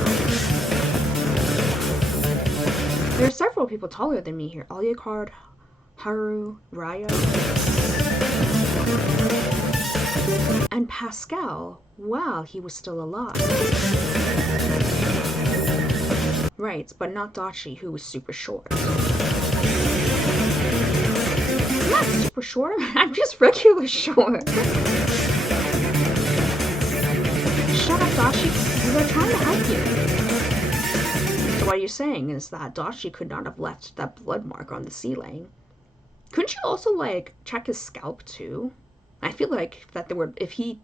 There are several people taller than me here. Alucard, Haru, Ryo, and Pascal. Wow, he was still alive. Right, but not Dachi, who was super short. I'm not super short, I'm just regular short. Shut up, Dachi. We were trying to help you. So what you're saying is that Dachi could not have left that blood mark on the ceiling. Couldn't you also, like, check his scalp, too? I feel like that there were, if he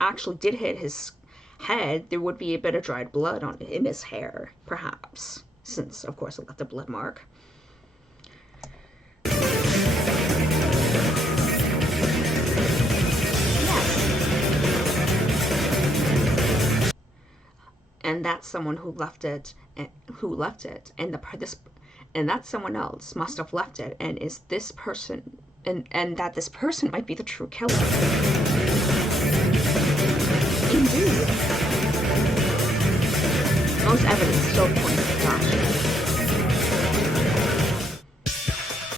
actually did hit his head, there would be a bit of dried blood in his hair, perhaps. Since, of course, it left a blood mark. And that's someone who left it, and that someone else must have left it, and is this person, and that this person might be the true killer. Indeed. Most evidence still points to Dachi.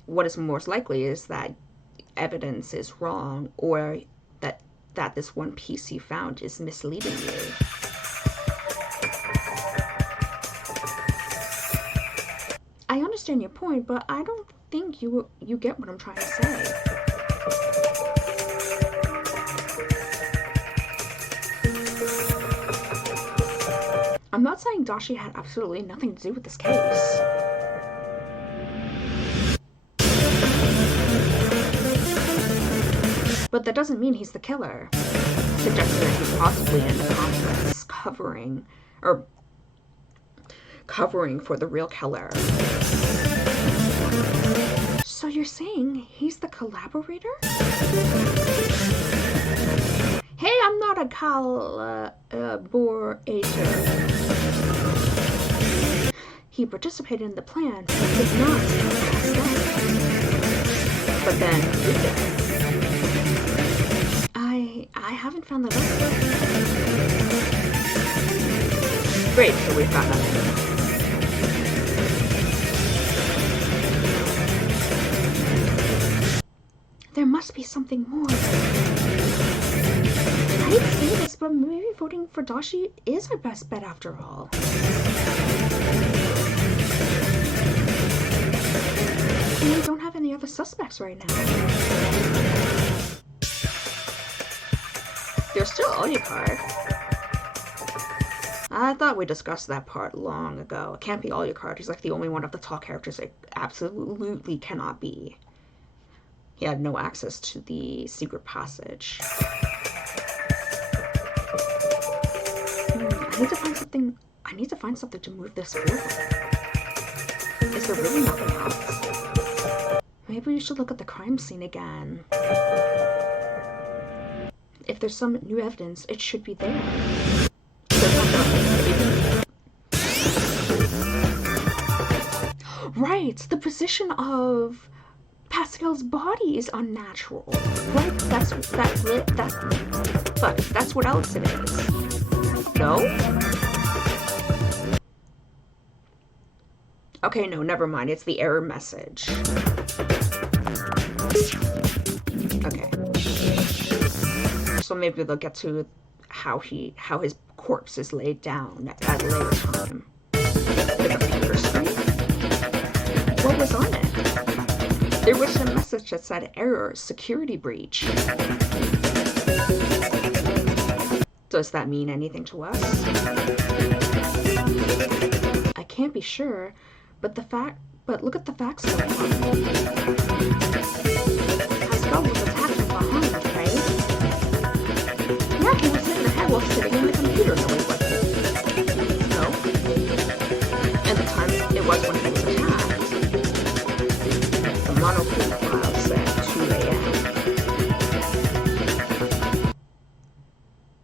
What is most likely is that evidence is wrong, or that this one piece you found is misleading you. I understand your point, but I don't think you get what I'm trying to say. I'm not saying Dachi had absolutely nothing to do with this case. But that doesn't mean he's the killer, suggesting that he's possibly an accomplice covering for the real killer. So you're saying he's the collaborator? Hey, I'm not a collaborator. He participated in the plan, but did not pass out. But then he did. I haven't found that out yet. Great, so we've got nothing. There must be something more. I hate to say this, but maybe voting for Dachi is our best bet after all. And we don't have any other suspects right now. There's still Alucard. I thought we discussed that part long ago. It can't be Alucard. He's like the only one of the tall characters it absolutely cannot be. He had no access to the secret passage. I need to find something. I need to find something to move this forward. Is there really nothing else? Maybe we should look at the crime scene again. If there's some new evidence, it should be there. Right, the position of Pascal's body is unnatural. Right? That's what else it is. No? Okay, no, never mind. It's the error message. Okay. So maybe they'll get to how his corpse is laid down at a later time. The computer screen? What was on it? There was a message that said error, security breach. Does that mean anything to us? I can't be sure, but look at the facts so far. Pascal was attacked from behind, right? Yeah, he was hit in the head while sitting in the computer. No, he wasn't. No. And the time it was when he was attacked. The monochrome file said 2 a.m.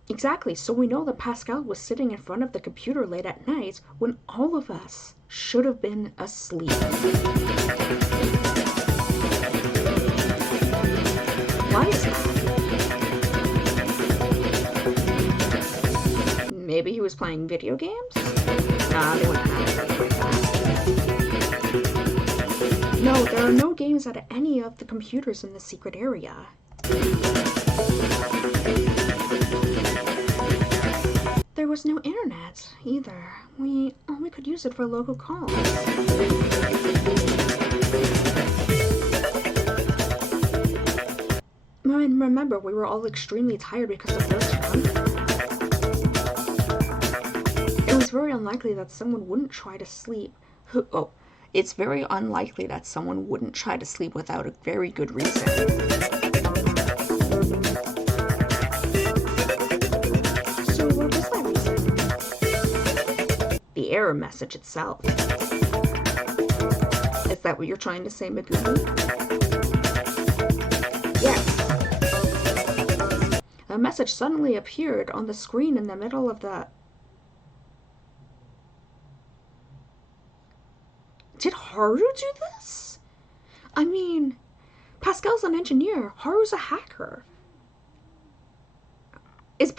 Exactly, so we know that Pascal was sitting in front of the computer late at night when all of us should have been asleep. Why is that? Maybe he was playing video games? Nah, they wouldn't have it like that. There are no games at any of the computers in the secret area. There was no internet either. We only could use it for local calls. And remember, we were all extremely tired because of those hunger. It was very unlikely that someone wouldn't try to sleep. It's very unlikely that someone wouldn't try to sleep without a very good reason. So what was that reason? The error message itself. Is that what you're trying to say, Megumi? Yes. A message suddenly appeared on the screen in the middle of the... Did Haru do this? I mean, Pascal's an engineer. Haru's a hacker. Is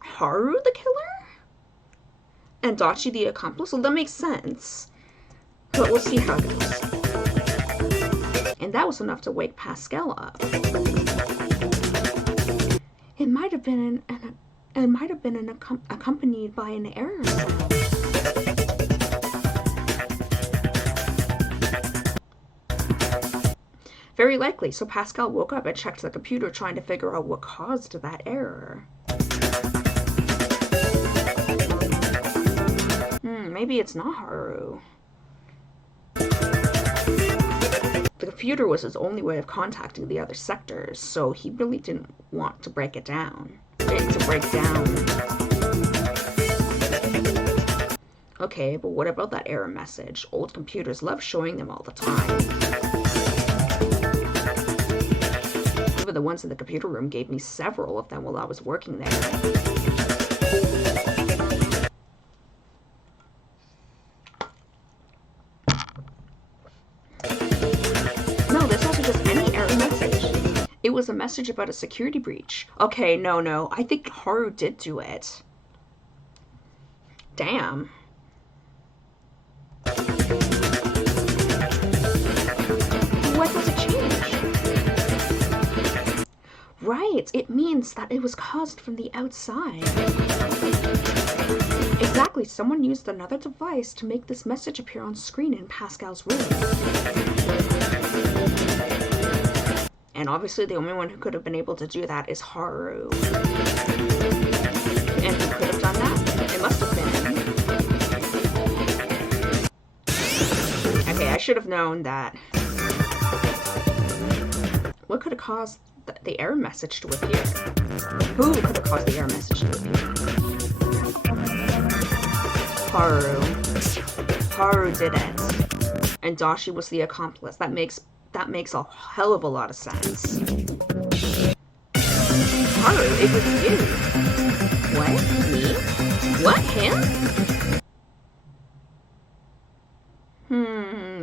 Haru the killer? And Dachi the accomplice? Well, that makes sense. But we'll see how it goes. And that was enough to wake Pascal up. It might have been accompanied by an error sound. Very likely, so Pascal woke up and checked the computer trying to figure out what caused that error. Maybe it's not Haru. The computer was his only way of contacting the other sectors, so he really didn't want to break it down. Okay, but what about that error message? Old computers love showing them all the time. Even the ones in the computer room gave me several of them while I was working there. No, this wasn't just any error message. It was a message about a security breach. Okay, no. I think Haru did do it. Damn. What does it change? Right, it means that it was caused from the outside. Exactly, someone used another device to make this message appear on screen in Pascal's room. And obviously the only one who could have been able to do that is Haru. And who could have done that? It must have been... Okay, I should have known that. What could have caused the error message to appear? Who could have caused the error message to appear? Haru did it. And Dashi was the accomplice. That makes a hell of a lot of sense. Haru, it was you. What? Me? What? Him?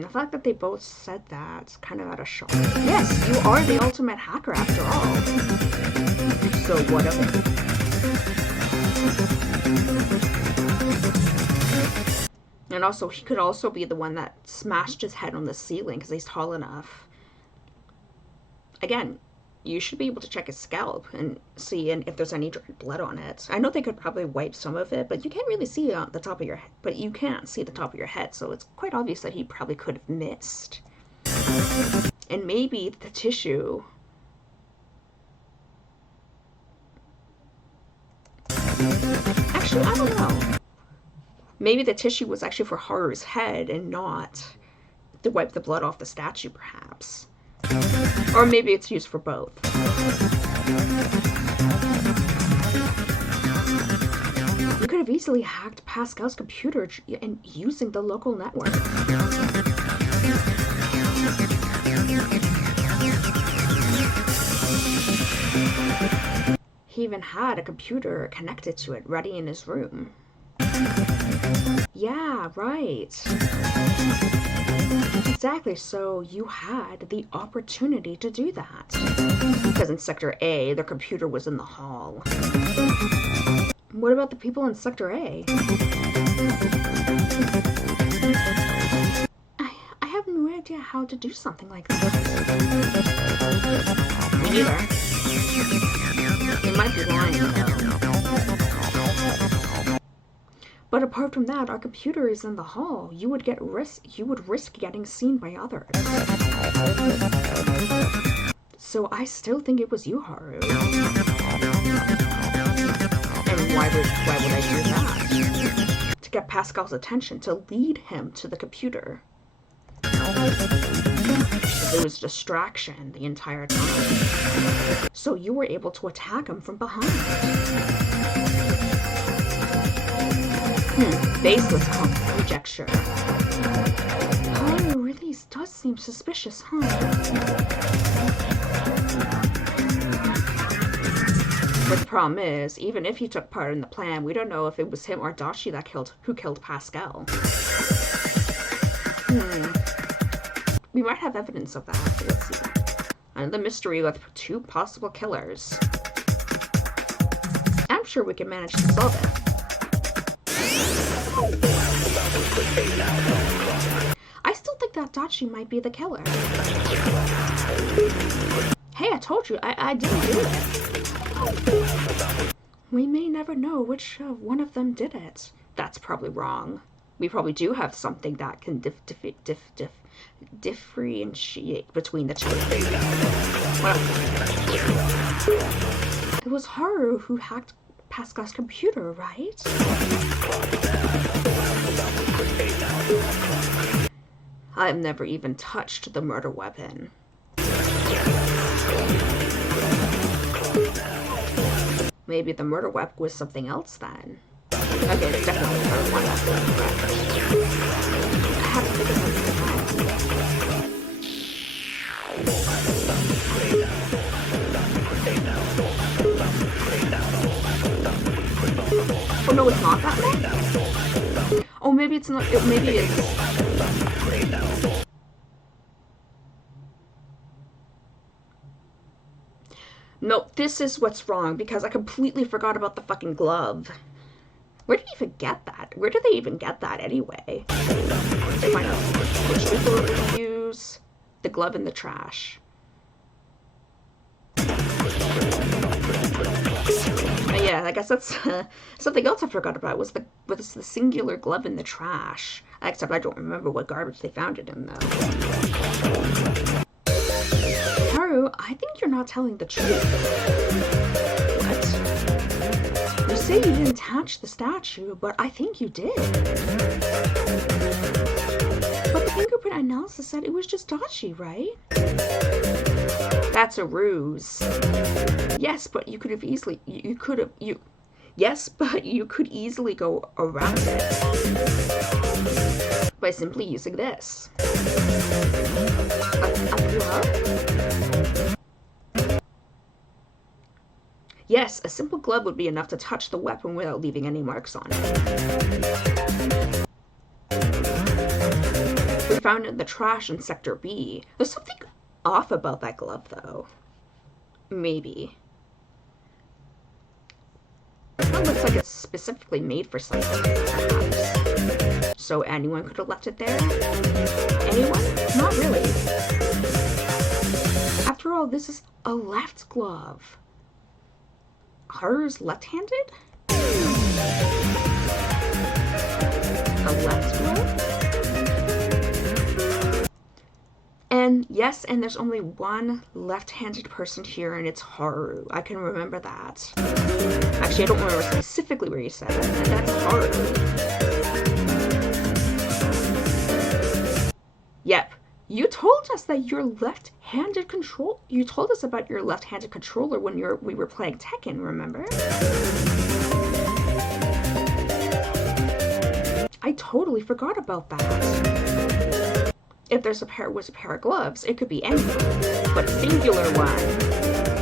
The fact that they both said that's kind of out of shock. Yes, you are the ultimate hacker after all. So what of it? And also, he could also be the one that smashed his head on the ceiling because he's tall enough. Again, you should be able to check his scalp and see if there's any dried blood on it. I know they could probably wipe some of it, but you can't really see on the top of your head. But you can't see the top of your head, so it's quite obvious that he probably could have missed. And maybe the tissue... Actually, I don't know. Maybe the tissue was actually for Haru's head and not to wipe the blood off the statue, perhaps. Or maybe it's used for both. You could have easily hacked Pascal's computer and using the local network. He even had a computer connected to it ready in his room. Yeah, right. Exactly, so you had the opportunity to do that. Because in Sector A, their computer was in the hall. What about the people in Sector A? no idea how to do something like that. Me neither. They might be lying, though. But apart from that, our computer is in the hall. You would risk getting seen by others. So I still think it was you, Haru. And why would I do that? To get Pascal's attention, to lead him to the computer. It was distraction the entire time. So you were able to attack him from behind. Baseless conjecture. Oh, really does seem suspicious, huh? But the problem is, even if he took part in the plan, we don't know if it was him or Dashi who killed Pascal. We might have evidence of that. Let's see. And the mystery with 2 possible killers. I'm sure we can manage to solve it. I still think that Dachi might be the killer. Hey, I told you, I didn't do it. We may never know which one of them did it. That's probably wrong. We probably do have something that can differentiate between the two. Well, it was Haru who hacked Pascal's computer, right? I've never even touched the murder weapon. Maybe the murder weapon was something else then. Okay, it's definitely the murder weapon. I haven't figured something out. Oh no, it's not that one? Oh, maybe it's not. Maybe it's. No, this is what's wrong, because I completely forgot about the fucking glove. Where did he even get that? Where did they even get that anyway? They find out which people would use the glove in the trash. Yeah, I guess that's something else I forgot about was the singular glove in the trash. Except I don't remember what garbage they found it in, though. Haru, I think you're not telling the truth. What? You say you didn't touch the statue, but I think you did. But the fingerprint analysis said it was just Dachi, right? That's a ruse. Yes, but you could have easily, yes, but you could easily go around it by simply using this. A glove? Yes, a simple glove would be enough to touch the weapon without leaving any marks on it. We found it in the trash in Sector B. There's something off about that glove, though. Maybe. It looks like it's specifically made for something, perhaps. So anyone could have left it there? Anyone? Not really. After all, this is a left glove. Haru's left-handed? A left glove? And yes, and there's only one left-handed person here, and it's Haru. I can remember that. Actually, I don't remember specifically where you said it, and that's Haru. Yep. You told us that your left-handed control. You told us about your left-handed controller when we were playing Tekken, remember? I totally forgot about that. If there's a pair of gloves, it could be anyone, but a singular one,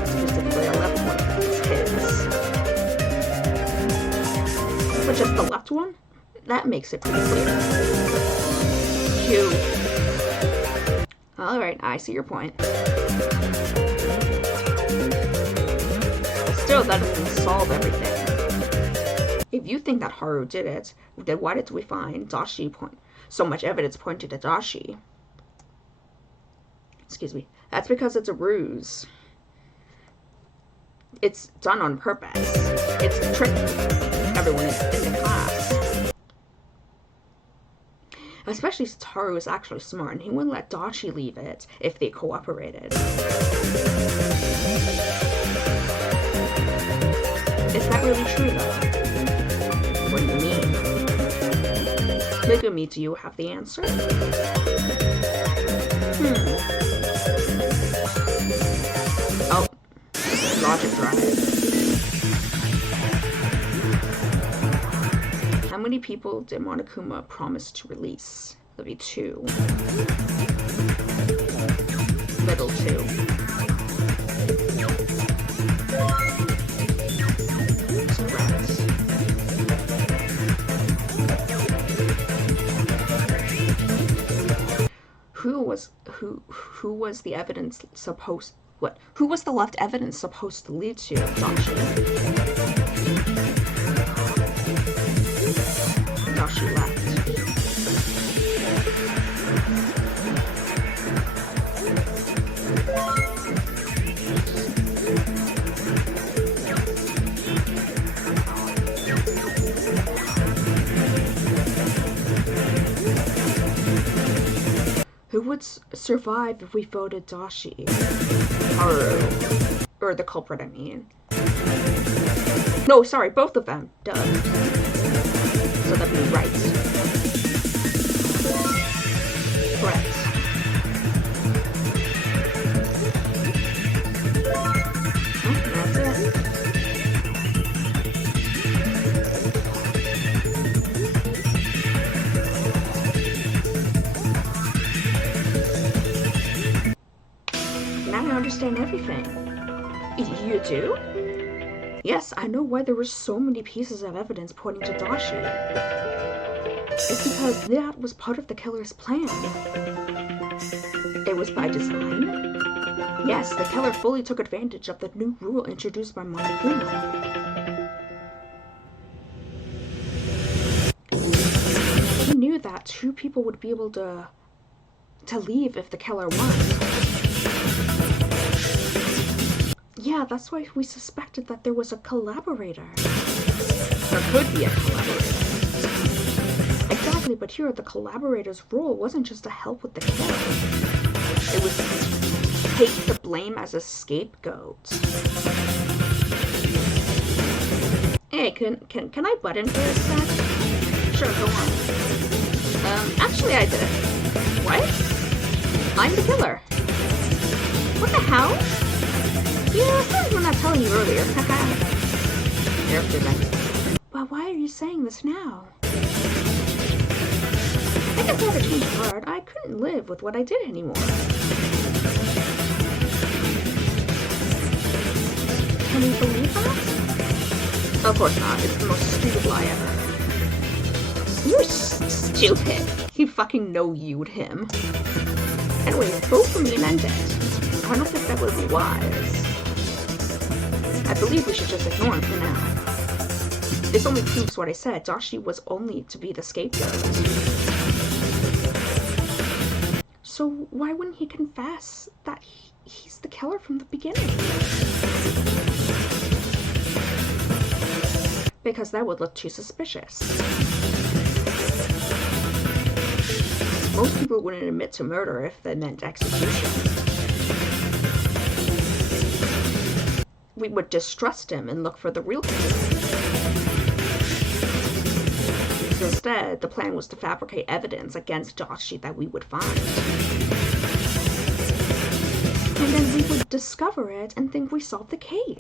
specifically a left one, is his. But just the left one? That makes it pretty clear. Cute. Alright, I see your point. Still, that doesn't solve everything. If you think that Haru did it, then why did we find so much evidence pointed at Dashi? Excuse me. That's because it's a ruse. It's done on purpose. It's to trick everyone in the class. Especially since Haru is actually smart, and he wouldn't let Dachi leave it if they cooperated. Is that really true, though? What do you mean? Megumi, do you have the answer? Oh. Logic drive. How many people did Monokuma promise to release? That'd be 2. Middle 2. Who was the evidence supposed? What? Who was the left evidence supposed to lead to? Dashi. Dashi left. Who would survive if we voted Dashi? Haru. Or the culprit, I mean. No, sorry, both of them. Duh. So that'd be right. Correct. That's it. Understand everything. You do? Yes, I know why there were so many pieces of evidence pointing to Dashi. It's because that was part of the killer's plan. It was by design. Yes, the killer fully took advantage of the new rule introduced by Monokuma. He knew that 2 people would be able to leave if the killer won. Yeah, that's why we suspected that there was a collaborator. There could be a collaborator. Exactly, but here the collaborator's role wasn't just to help with the kill. It was to take the blame as a scapegoat. Hey, can I butt in for a sec? Sure, go on. Actually I did it. What? I'm the killer. What the hell? Yeah, sorry for not telling you earlier. But why are you saying this now? I guess I had to change of heart. I couldn't live with what I did anymore. Can you believe that? Of course not. It's the most stupid lie ever. You're stupid. You fucking know you'd him. Anyway, vote for me and end it. I don't think that would be wise. I believe we should just ignore him for now. This only proves what I said. Dashi was only to be the scapegoat. So why wouldn't he confess that he's the killer from the beginning? Because that would look too suspicious. Most people wouldn't admit to murder if that meant execution. We would distrust him and look for the real killer. Instead, the plan was to fabricate evidence against Dashi that we would find. And then we would discover it and think we solved the case.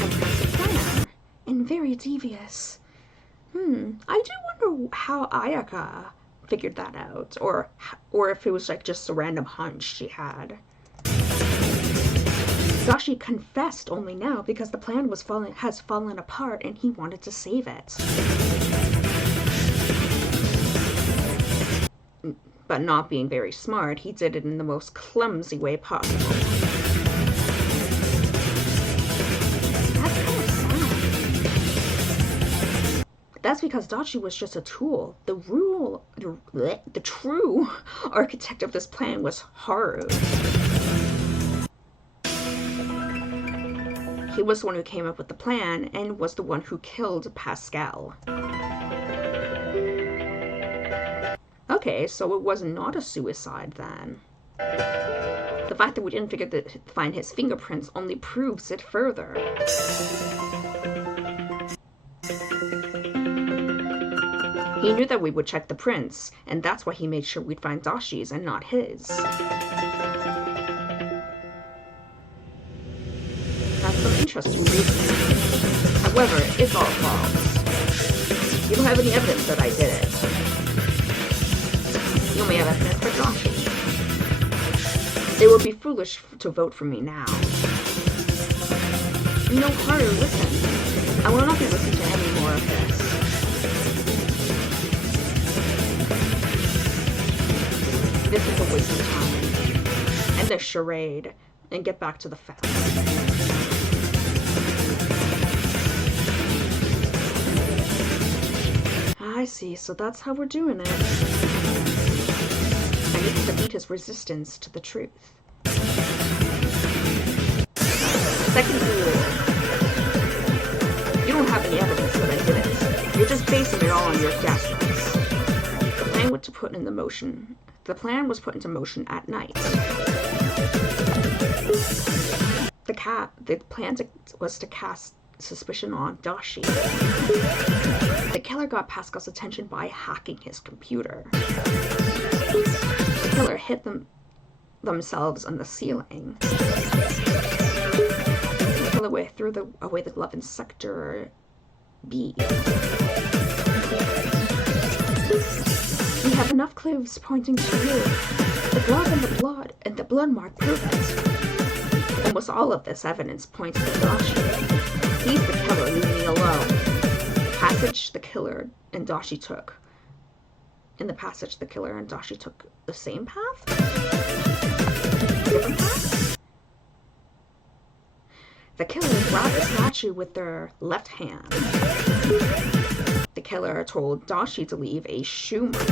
And that's the plan. And very devious. I do wonder how Ayaka figured that out. Or if it was like just a random hunch she had. Dashi confessed only now because the plan has fallen apart and he wanted to save it. But not being very smart, he did it in the most clumsy way possible. That's kind of sad. That's because Dachi was just a tool. The true architect of this plan was Haru. He was the one who came up with the plan and was the one who killed Pascal. Okay, so it was not a suicide then. The fact that we didn't find his fingerprints only proves it further. He knew that we would check the prints, and that's why he made sure we'd find Dashi's and not his. That's some interesting reasoning. However, it's all false. You don't have any evidence that I did it. You only have evidence for Dashi. It would be foolish to vote for me now. No, Haru, listen. I will not be listening to any more of this. This is a waste of time. End the charade and get back to the facts. I see, so that's how we're doing it. I need to defeat his resistance to the truth. Second rule. You don't have any evidence that I did it. You're just basing it all on your guesses. The plan was put into motion. The plan was put into motion at night. The plan was to cast suspicion on Dashi. The killer got Pascal's attention by hacking his computer. The killer hit themselves on the ceiling. The killer threw away the glove in Sector B. We have enough clues pointing to you. The glove and the blood mark prove it. Almost all of this evidence points to Dashi. He's the killer, leave me alone. The passage the killer and Dashi took. In the passage, the killer and Dashi took the same path? Different path? The killer grabbed the statue with their left hand. The killer told Dashi to leave a shoe mark.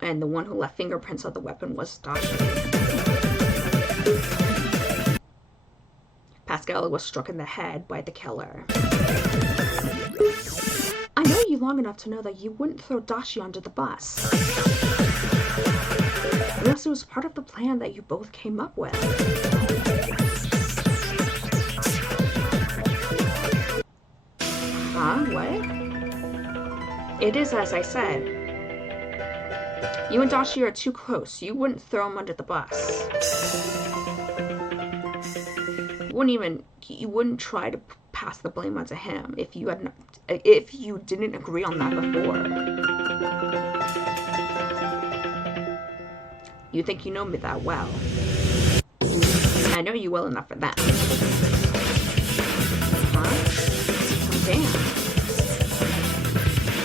And the one who left fingerprints on the weapon was Dashi. Pascal was struck in the head by the killer. I know you long enough to know that you wouldn't throw Dashi under the bus. Unless it was part of the plan that you both came up with. Huh? What? It is as I said. You and Dashi are too close. You wouldn't throw him under the bus. You wouldn't try to pass the blame onto him if you didn't agree on that before. You think you know me that well. I know you well enough for that. Huh? Damn.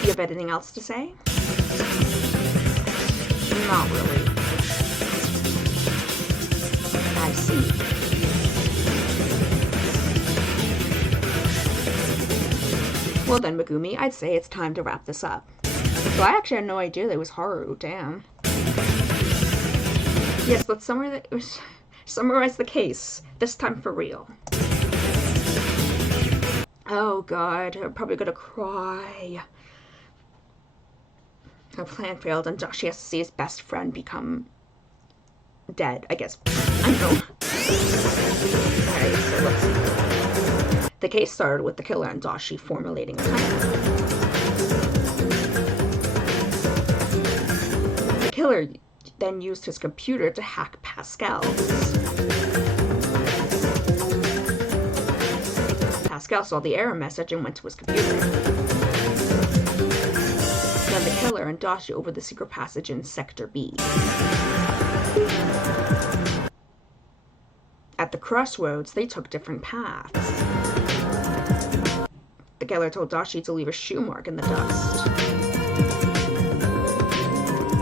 You have anything else to say? Not really. I see. Well then, Megumi, I'd say it's time to wrap this up. So I actually had no idea that it was Haru, damn. Yes, let's summarize the case, this time for real. Oh god, I'm probably gonna cry. Her plan failed and Dashi has to see his best friend become dead, I guess. I know. Alright, so let's see. The case started with the killer and Dashi formulating a plan. The killer then used his computer to hack Pascal's. Pascal saw the error message and went to his computer. Then the killer and Dashi over the secret passage in Sector B. At the crossroads, they took different paths. The killer told Dashi to leave a shoe mark in the dust.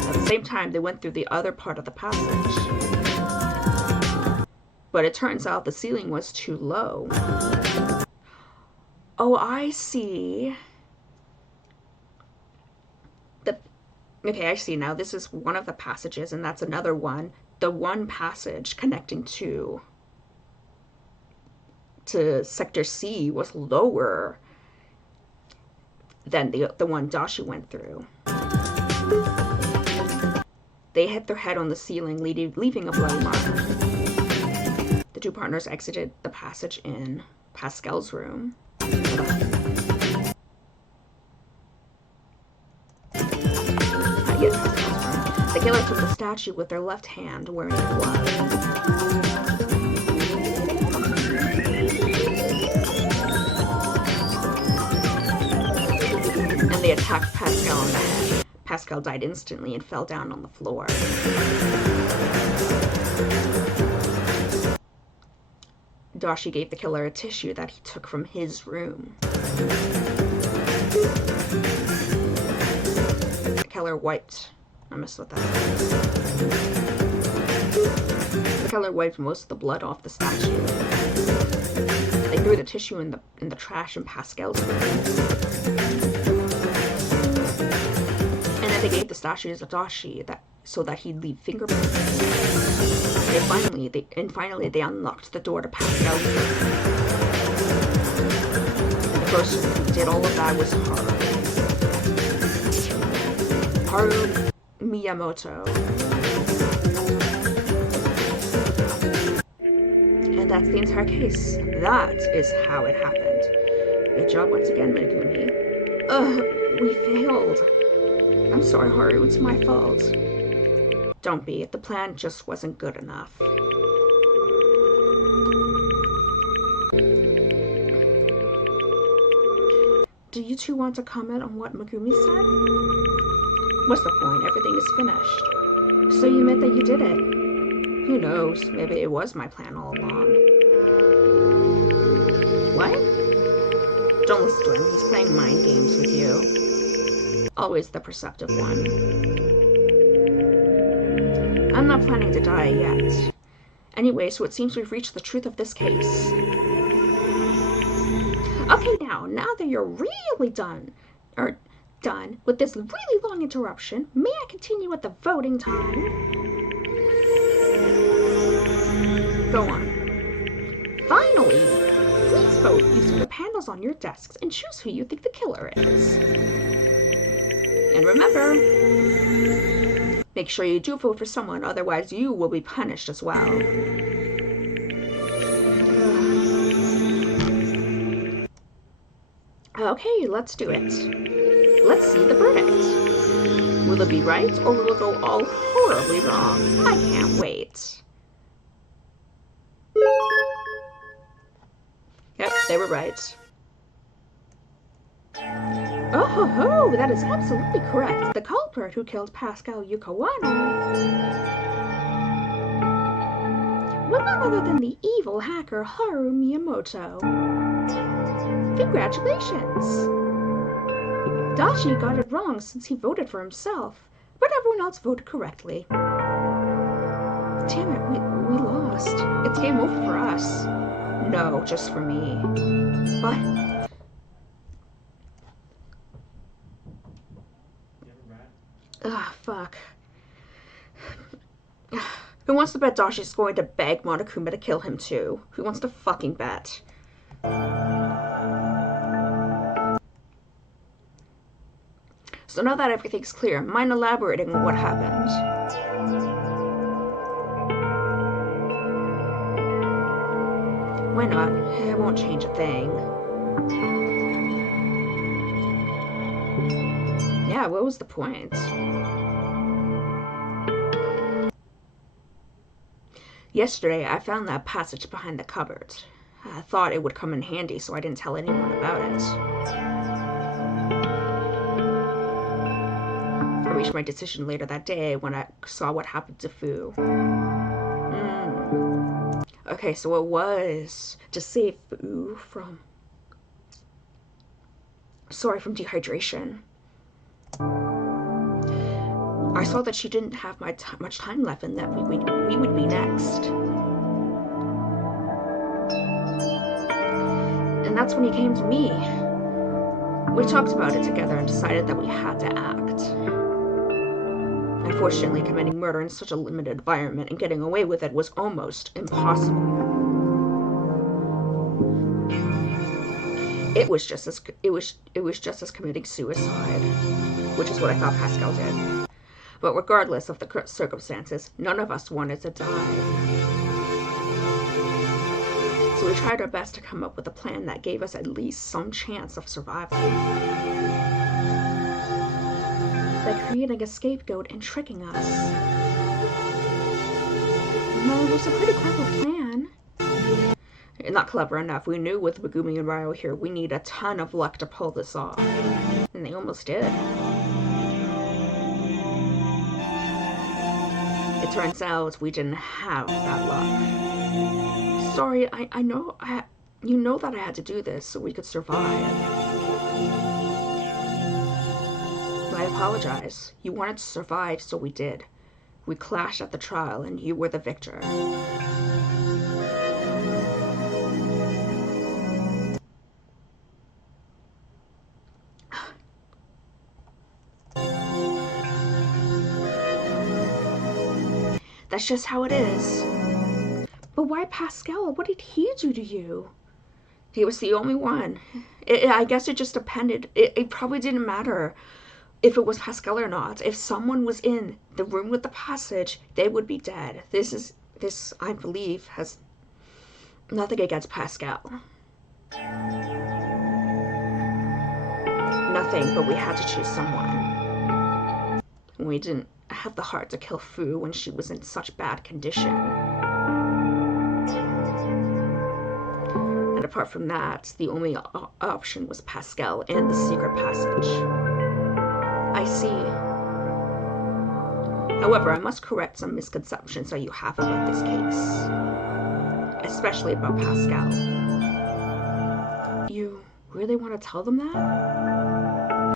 At the same time, they went through the other part of the passage. But it turns out the ceiling was too low. Oh, I see. Okay, I see now. This is one of the passages, and that's another one. The one passage connecting to Sector C was lower than the one Dashi went through. They hit their head on the ceiling, leaving a bloody mark. The two partners exited the passage in Pascal's room. The killer took the statue with their left hand, wearing a glove. And they attacked Pascal on the head. Pascal died instantly and fell down on the floor. Dashi gave the killer a tissue that he took from his room. The killer wiped... I messed with that. The killer wiped most of the blood off the statue. They threw the tissue in the trash in Pascal's room. And then they gave the statue to Dashi so that he'd leave fingerprints. Finally they unlocked the door to Pascal's room. And the person who did all of that was Haru Miyamoto. And that's the entire case. That is how it happened. Good job once again, Megumi. We failed. I'm sorry, Haru, it's my fault. Don't be. The plan just wasn't good enough. Do you two want to comment on what Megumi said? What's the point? Everything is finished. So you admit that you did it. Who knows? Maybe it was my plan all along. What? Don't listen to him. He's playing mind games with you. Always the perceptive one. I'm not planning to die yet. Anyway, so it seems we've reached the truth of this case. Okay, now that you're really done with this really long interruption, may I continue at the voting time? Go on. Finally! Please vote using the panels on your desks and choose who you think the killer is. And remember, make sure you do vote for someone, otherwise you will be punished as well. Okay, let's do it. Let's see the verdict. Will it be right, or will it go all horribly wrong? I can't wait. Yep, they were right. Oh ho ho, that is absolutely correct. The culprit who killed Pascal Yukawano was none other than the evil hacker Haru Miyamoto. Congratulations! Dashi got it wrong since he voted for himself, but everyone else voted correctly. Damn it, we lost. It's game over for us. No, just for me. But... fuck. Who wants to bet Dashi's going to beg Monokuma to kill him too? Who wants to fucking bet? So now that everything's clear, mind elaborating on what happened? Why not? It won't change a thing. Yeah, what was the point? Yesterday, I found that passage behind the cupboard. I thought it would come in handy, so I didn't tell anyone about it. I reached my decision later that day when I saw what happened to Fu. Okay, so it was to save Fu from... from dehydration. I saw that she didn't have much time left and that we would be next. And that's when he came to me. We talked about it together and decided that we had to act. Unfortunately, committing murder in such a limited environment and getting away with it was almost impossible. It was just as committing suicide, which is what I thought Pascal did. But regardless of the circumstances, none of us wanted to die. So we tried our best to come up with a plan that gave us at least some chance of survival. By creating a scapegoat and tricking us. Well, it was a pretty clever plan. Not clever enough. We knew with Megumi and Ryo here, we need a ton of luck to pull this off. And they almost did. It turns out we didn't have that luck. Sorry, I know, you know that I had to do this so we could survive. I apologize. You wanted to survive, so we did. We clashed at the trial, and you were the victor. That's just how it is. But why Pascal? What did he do to you? He was the only one. I guess it just depended. It probably didn't matter if it was Pascal or not. If someone was in the room with the passage, they would be dead. This, I believe, has nothing against Pascal. Nothing, but we had to choose someone. We didn't have the heart to kill Fu when she was in such bad condition. And apart from that, the only option was Pascal and the secret passage. I see. However, I must correct some misconceptions that you have about this case. Especially about Pascal. You really want to tell them that?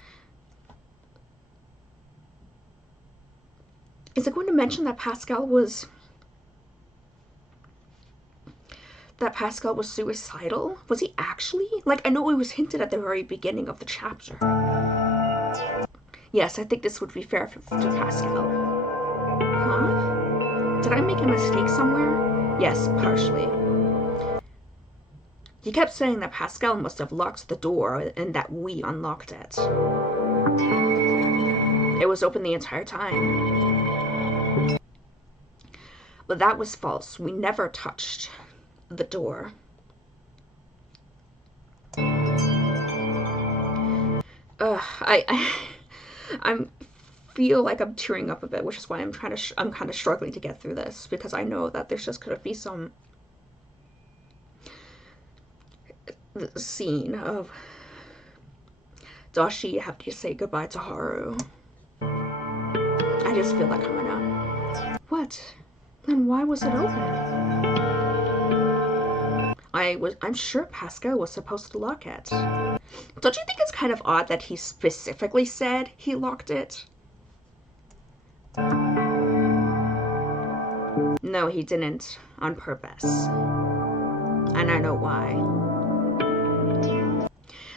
Is it going to mention that Pascal was suicidal? Was he actually? Like, I know it was hinted at the very beginning of the chapter. Yes, I think this would be fair to Pascal. Huh? Did I make a mistake somewhere? Yes, partially. He kept saying that Pascal must have locked the door and that we unlocked it. It was open the entire time. But that was false. We never touched the door. I feel like I'm tearing up a bit, which is why I'm kind of struggling to get through this, because I know that there's just gonna be some scene of Dashi have to say goodbye to Haru. I just feel that coming up. What? Then why was it open? I'm sure Pascal was supposed to lock it. Don't you think it's kind of odd that he specifically said he locked it? No, he didn't on purpose. And I know why.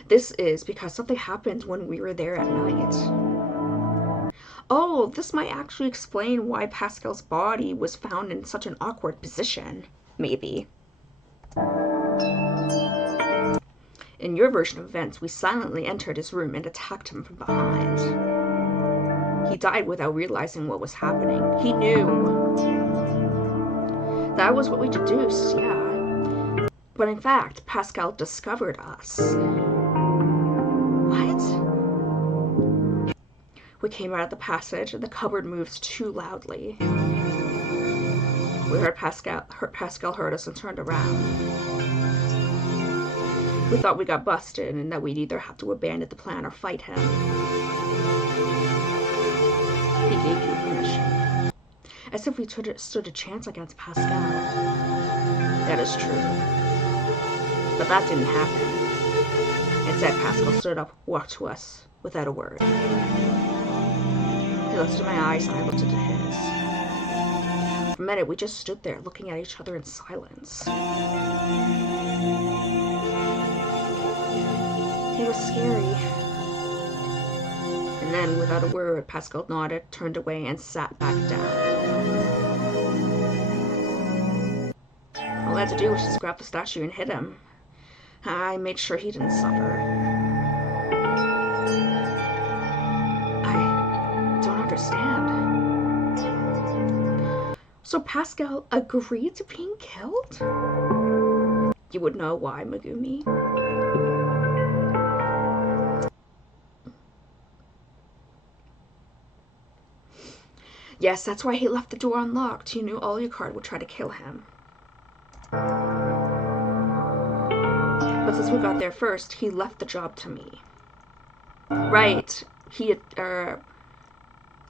This is because something happened when we were there at night. Oh, this might actually explain why Pascal's body was found in such an awkward position. Maybe. In your version of events, we silently entered his room and attacked him from behind. He died without realizing what was happening. He knew. That was what we deduced, yeah. But in fact, Pascal discovered us. What? We came out of the passage and the cupboard moved too loudly. We heard Pascal heard us and turned around. We thought we got busted and that we'd either have to abandon the plan or fight him. He gave you permission. As if we stood a chance against Pascal. That is true. But that didn't happen. Instead, Pascal stood up, walked to us, without a word. He looked into my eyes and I looked into his. For a minute, we just stood there, looking at each other in silence. was scary. And then, without a word, Pascal nodded, turned away, and sat back down. All I had to do was just grab the statue and hit him. I made sure he didn't suffer. I don't understand. So Pascal agreed to being killed? You would know why, Megumi. Yes, that's why he left the door unlocked. He knew Alucard would try to kill him. But since we got there first, he left the job to me. Right.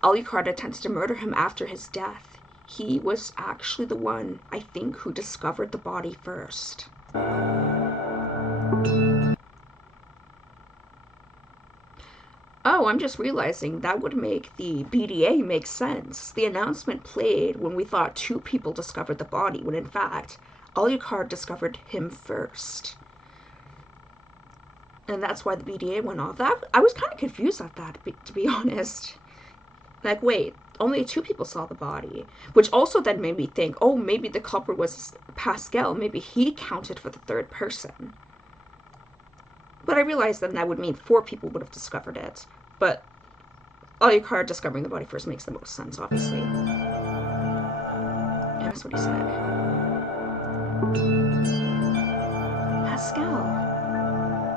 Alucard attempted to murder him after his death. He was actually the one, I think, who discovered the body first. Oh, I'm just realizing that would make the BDA make sense. The announcement played when we thought 2 people discovered the body, when in fact, Alucard discovered him first. And that's why the BDA went off. I was kind of confused at that, to be honest. Like, wait, only 2 people saw the body. Which also then made me think, oh, maybe the culprit was Pascal. Maybe he counted for the 3rd person. But I realized then that would mean 4 people would have discovered it. But Alucard discovering the body first makes the most sense, obviously. Yeah, that's what he said. Pascal.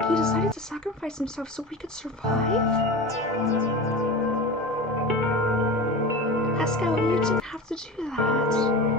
He decided to sacrifice himself so we could survive? Pascal, you didn't have to do that.